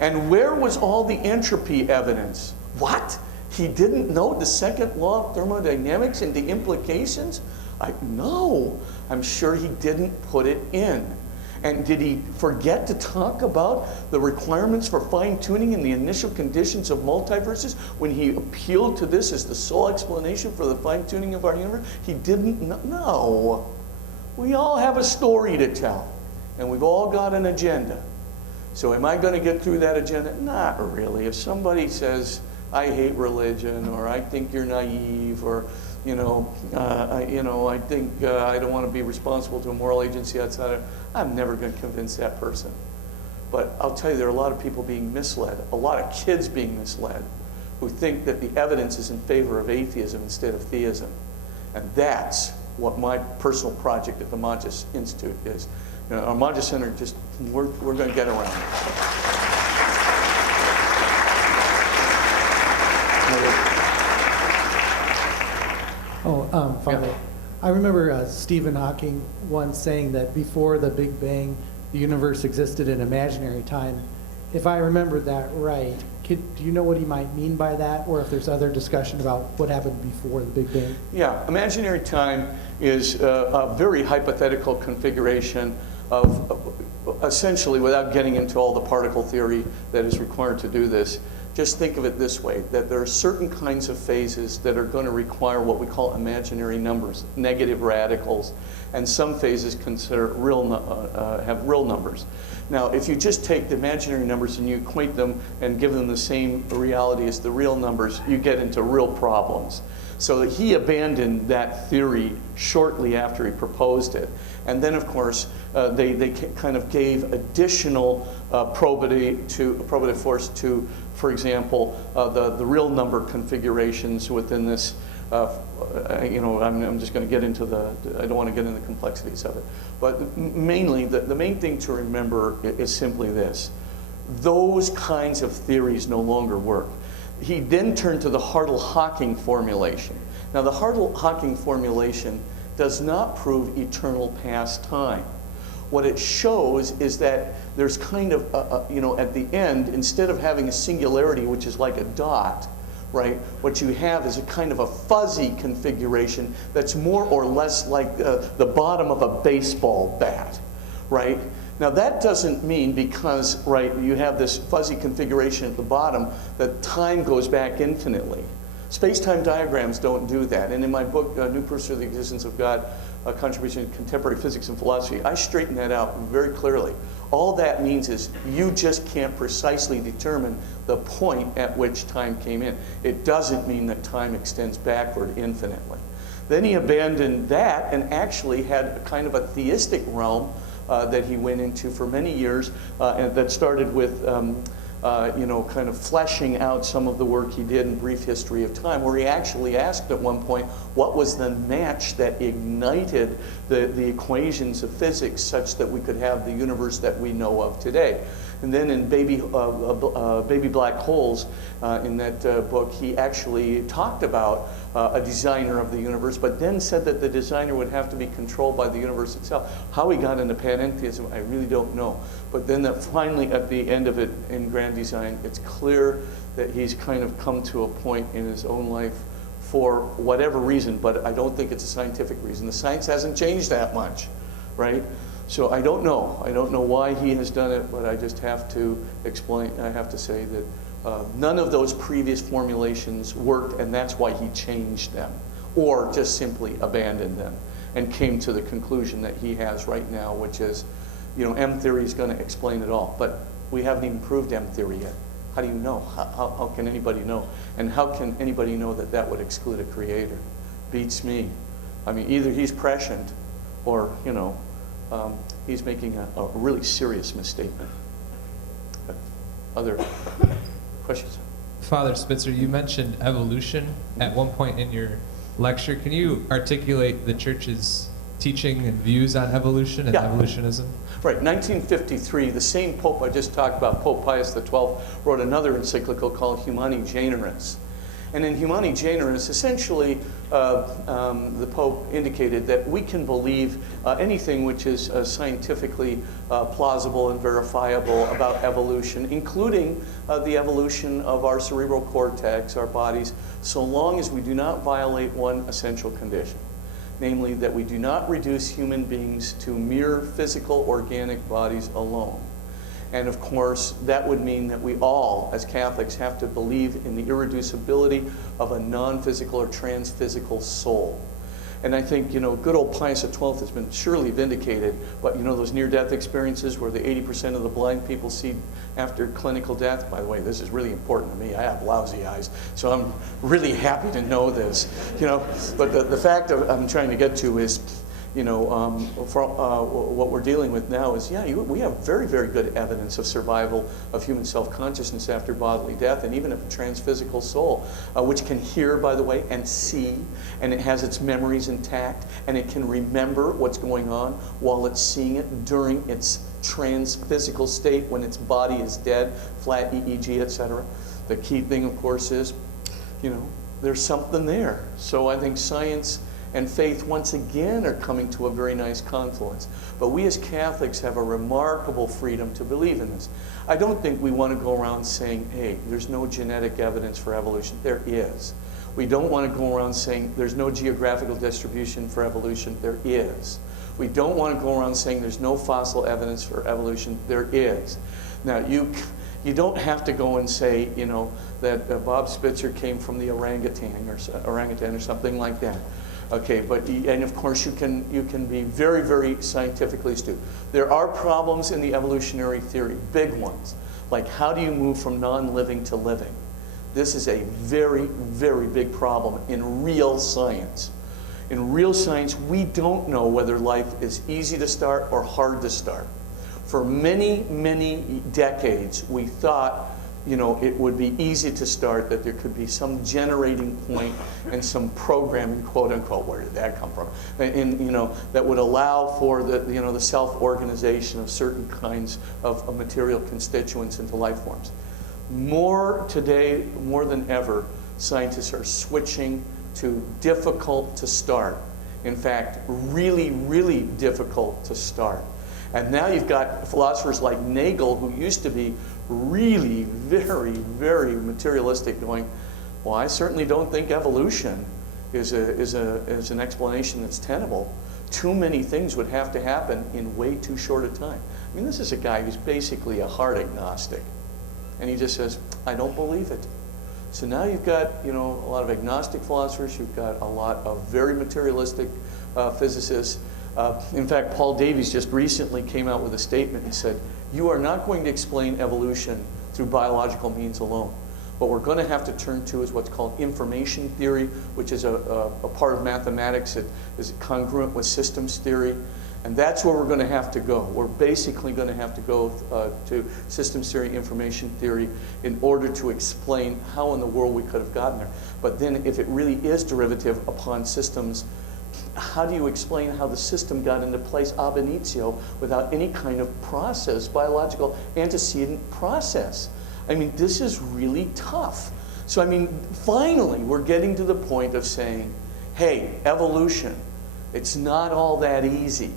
And where was all the entropy evidence? What? He didn't know the second law of thermodynamics and the implications? No, I'm sure he didn't put it in. And did he forget to talk about the requirements for fine-tuning and the initial conditions of multiverses when he appealed to this as the sole explanation for the fine-tuning of our universe? He didn't know. We all have a story to tell, and we've all got an agenda. So am I going to get through that agenda? Not really. If somebody says, I hate religion, or I think you're naive, or I think I don't want to be responsible to a moral agency outside of, I'm never going to convince that person. But I'll tell you, there are a lot of people being misled, a lot of kids being misled, who think that the evidence is in favor of atheism instead of theism. And that's what my personal project at the Montes Institute is. Our Montes Center, we're going to get around it. Father, Yeah. I remember Stephen Hawking once saying that before the Big Bang, the universe existed in imaginary time. If I remember that right, do you know what he might mean by that, or if there's other discussion about what happened before the Big Bang? Yeah, imaginary time is a very hypothetical configuration of essentially, without getting into all the particle theory that is required to do this, just think of it this way, that there are certain kinds of phases that are going to require what we call imaginary numbers, negative radicals, and some phases consider have real numbers. Now, if you just take the imaginary numbers and you equate them and give them the same reality as the real numbers, you get into real problems. So he abandoned that theory shortly after he proposed it. And then, of course, they kind of gave additional probative force to, for example, the real number configurations within this. I'm just going to get into I don't want to get into the complexities of it. But mainly, the main thing to remember is simply this. Those kinds of theories no longer work. He then turned to the Hartle-Hawking formulation. Now, the Hartle-Hawking formulation does not prove eternal past time. What it shows is that there's kind of, at the end, instead of having a singularity, which is like a dot, right, what you have is a kind of a fuzzy configuration that's more or less like the bottom of a baseball bat, right? Now, that doesn't mean because, right, you have this fuzzy configuration at the bottom that time goes back infinitely. Space-time diagrams don't do that. And in my book, New Proofs for the Existence of God, A Contribution to Contemporary Physics and Philosophy, I straighten that out very clearly. All that means is you just can't precisely determine the point at which time came in. It doesn't mean that time extends backward infinitely. Then he abandoned that and actually had a kind of a theistic realm that he went into for many years, and that started with kind of fleshing out some of the work he did in Brief History of Time, where he actually asked at one point, what was the match that ignited the equations of physics such that we could have the universe that we know of today? And then in Baby Black Holes, in that book, he actually talked about a designer of the universe, but then said that the designer would have to be controlled by the universe itself. How he got into panentheism, I really don't know. But then that finally, at the end of it in Grand Design, it's clear that he's kind of come to a point in his own life for whatever reason, but I don't think it's a scientific reason. The science hasn't changed that much, right? So I don't know. I don't know why he has done it, but I just have to explain, I have to say that none of those previous formulations worked, and that's why he changed them, or just simply abandoned them, and came to the conclusion that he has right now, which is, M theory is going to explain it all. But we haven't even proved M theory yet. How do you know? How can anybody know? And how can anybody know that that would exclude a creator? Beats me. I mean, either he's prescient, or, he's making a really serious misstatement. But other questions? Father Spitzer, you mentioned evolution at one point in your lecture. Can you articulate the church's teaching and views on evolution and evolutionism? Right, 1953, the same Pope I just talked about, Pope Pius XII, wrote another encyclical called Humani Generis. And in Humani Generis, essentially, the Pope indicated that we can believe anything which is scientifically plausible and verifiable about evolution, including the evolution of our cerebral cortex, our bodies, so long as we do not violate one essential condition. namely that we do not reduce human beings to mere physical organic bodies alone. And of course, that would mean that we all, as Catholics, have to believe in the irreducibility of a non-physical or trans-physical soul. And I think, good old Pius XII has been surely vindicated, but those near-death experiences where the 80% of the blind people see after clinical death. By the way, this is really important to me. I have lousy eyes, so I'm really happy to know this. But the fact I'm trying to get to is, what we're dealing with now is, we have very, very good evidence of survival of human self-consciousness after bodily death, and even of a transphysical soul, which can hear, by the way, and see, and it has its memories intact, and it can remember what's going on while it's seeing it during its transphysical state when its body is dead, flat EEG, etc. The key thing, of course, is, there's something there. So I think science and faith once again are coming to a very nice confluence. But we as Catholics have a remarkable freedom to believe in this. I don't think we want to go around saying, hey, there's no genetic evidence for evolution. There is. We don't want to go around saying there's no geographical distribution for evolution. There is. We don't want to go around saying there's no fossil evidence for evolution. There is. Now, you don't have to go and say, that Bob Spitzer came from the orangutan or something like that. Okay, and of course you can be very, very scientifically astute. There are problems in the evolutionary theory, big ones, like how do you move from non-living to living? This is a very, very big problem in real science. In real science, we don't know whether life is easy to start or hard to start. For many, many decades, we thought it would be easy to start, that there could be some generating point and some programming, quote unquote, where did that come from? And that would allow for the self-organization of certain kinds of material constituents into life forms. Today, more than ever, scientists are switching to difficult to start. In fact, really, really difficult to start. And now you've got philosophers like Nagel, who used to be really very, very materialistic, going, well, I certainly don't think evolution is an explanation that's tenable. Too many things would have to happen in way too short a time. I mean, this is a guy who's basically a hard agnostic. And he just says, I don't believe it. So now you've got, a lot of agnostic philosophers. You've got a lot of very materialistic physicists. In fact, Paul Davies just recently came out with a statement and said, you are not going to explain evolution through biological means alone. What we're going to have to turn to is what's called information theory, which is a part of mathematics that is congruent with systems theory. And that's where we're going to have to go. We're basically going to have to go to systems theory, information theory, in order to explain how in the world we could have gotten there. But then if it really is derivative upon systems, how do you explain how the system got into place ab initio without any kind of process, biological antecedent process? I mean, this is really tough. So, I mean, finally, we're getting to the point of saying, hey, evolution, it's not all that easy.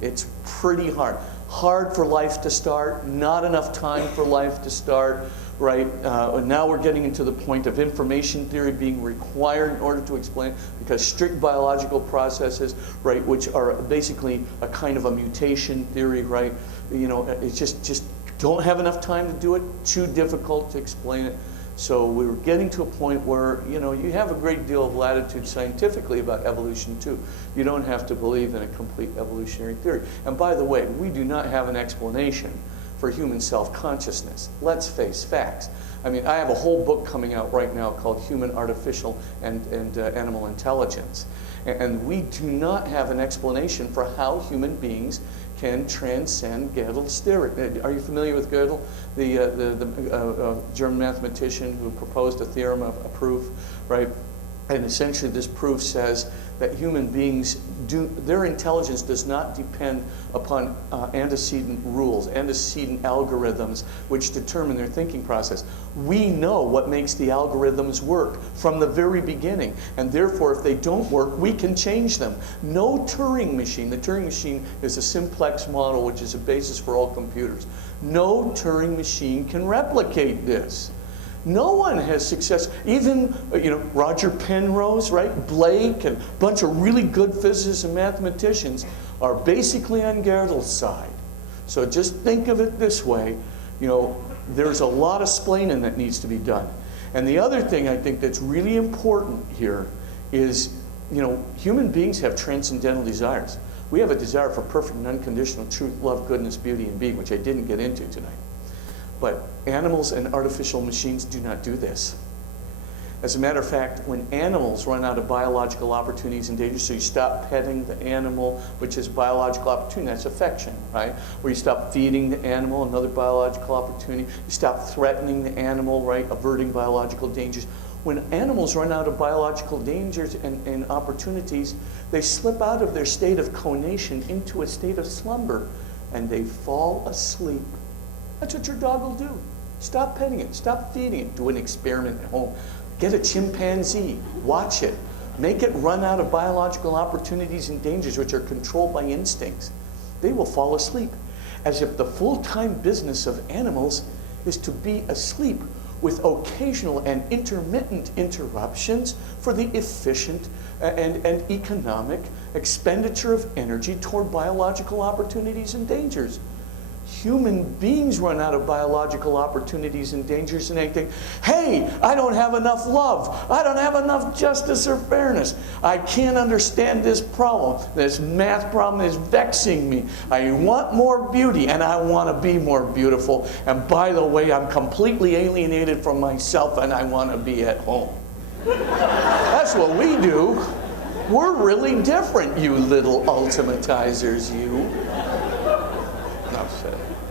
It's pretty hard. Hard for life to start, not enough time for life to start, right? Now we're getting into the point of information theory being required in order to explain, because strict biological processes, right, which are basically a kind of a mutation theory, right? It's just don't have enough time to do it, too difficult to explain it. So we're getting to a point where, you have a great deal of latitude scientifically about evolution too. You don't have to believe in a complete evolutionary theory. And by the way, we do not have an explanation for human self-consciousness. Let's face facts. I mean, I have a whole book coming out right now called Human, Artificial, and Animal Intelligence. And we do not have an explanation for how human beings can transcend Gödel's theory. Are you familiar with Gödel, the German mathematician who proposed a theorem of a proof, right? And essentially this proof says that human beings, their intelligence does not depend upon antecedent rules, antecedent algorithms which determine their thinking process. We know what makes the algorithms work from the very beginning, and therefore if they don't work, we can change them. No Turing machine, the Turing machine is a simplex model which is a basis for all computers. No Turing machine can replicate this. No one has success. Even, Roger Penrose, right? Blake, and a bunch of really good physicists and mathematicians are basically on Gödel's side. So just think of it this way. There's a lot of splaining that needs to be done. And the other thing I think that's really important here is, human beings have transcendental desires. We have a desire for perfect and unconditional truth, love, goodness, beauty, and being, which I didn't get into tonight. But animals and artificial machines do not do this. As a matter of fact, when animals run out of biological opportunities and dangers, so you stop petting the animal, which is biological opportunity, that's affection, right? Or you stop feeding the animal, another biological opportunity. You stop threatening the animal, right? Averting biological dangers. When animals run out of biological dangers and opportunities, they slip out of their state of conation into a state of slumber, and they fall asleep. That's what your dog will do. Stop petting it, stop feeding it. Do an experiment at home. Get a chimpanzee, watch it. Make it run out of biological opportunities and dangers which are controlled by instincts. They will fall asleep, as if the full-time business of animals is to be asleep with occasional and intermittent interruptions for the efficient and economic expenditure of energy toward biological opportunities and dangers. Human beings run out of biological opportunities and dangers and they think, hey, I don't have enough love. I don't have enough justice or fairness. I can't understand this problem. This math problem is vexing me. I want more beauty and I want to be more beautiful. And by the way, I'm completely alienated from myself and I want to be at home. That's what we do. We're really different, you little ultimatizers, you.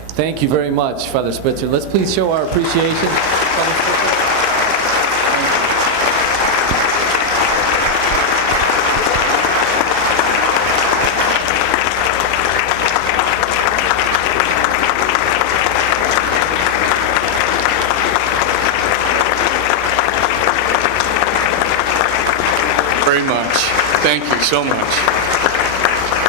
Thank you very much, Father Spitzer. Let's please show our appreciation. Father Spitzer. Very much. Thank you so much.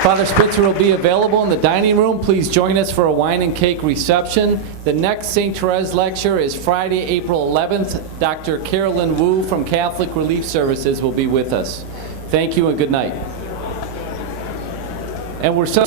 Father Spitzer will be available in the dining room. Please join us for a wine and cake reception. The next St. Thérèse lecture is Friday, April 11th. Dr. Carolyn Wu from Catholic Relief Services will be with us. Thank you and good night. And we're so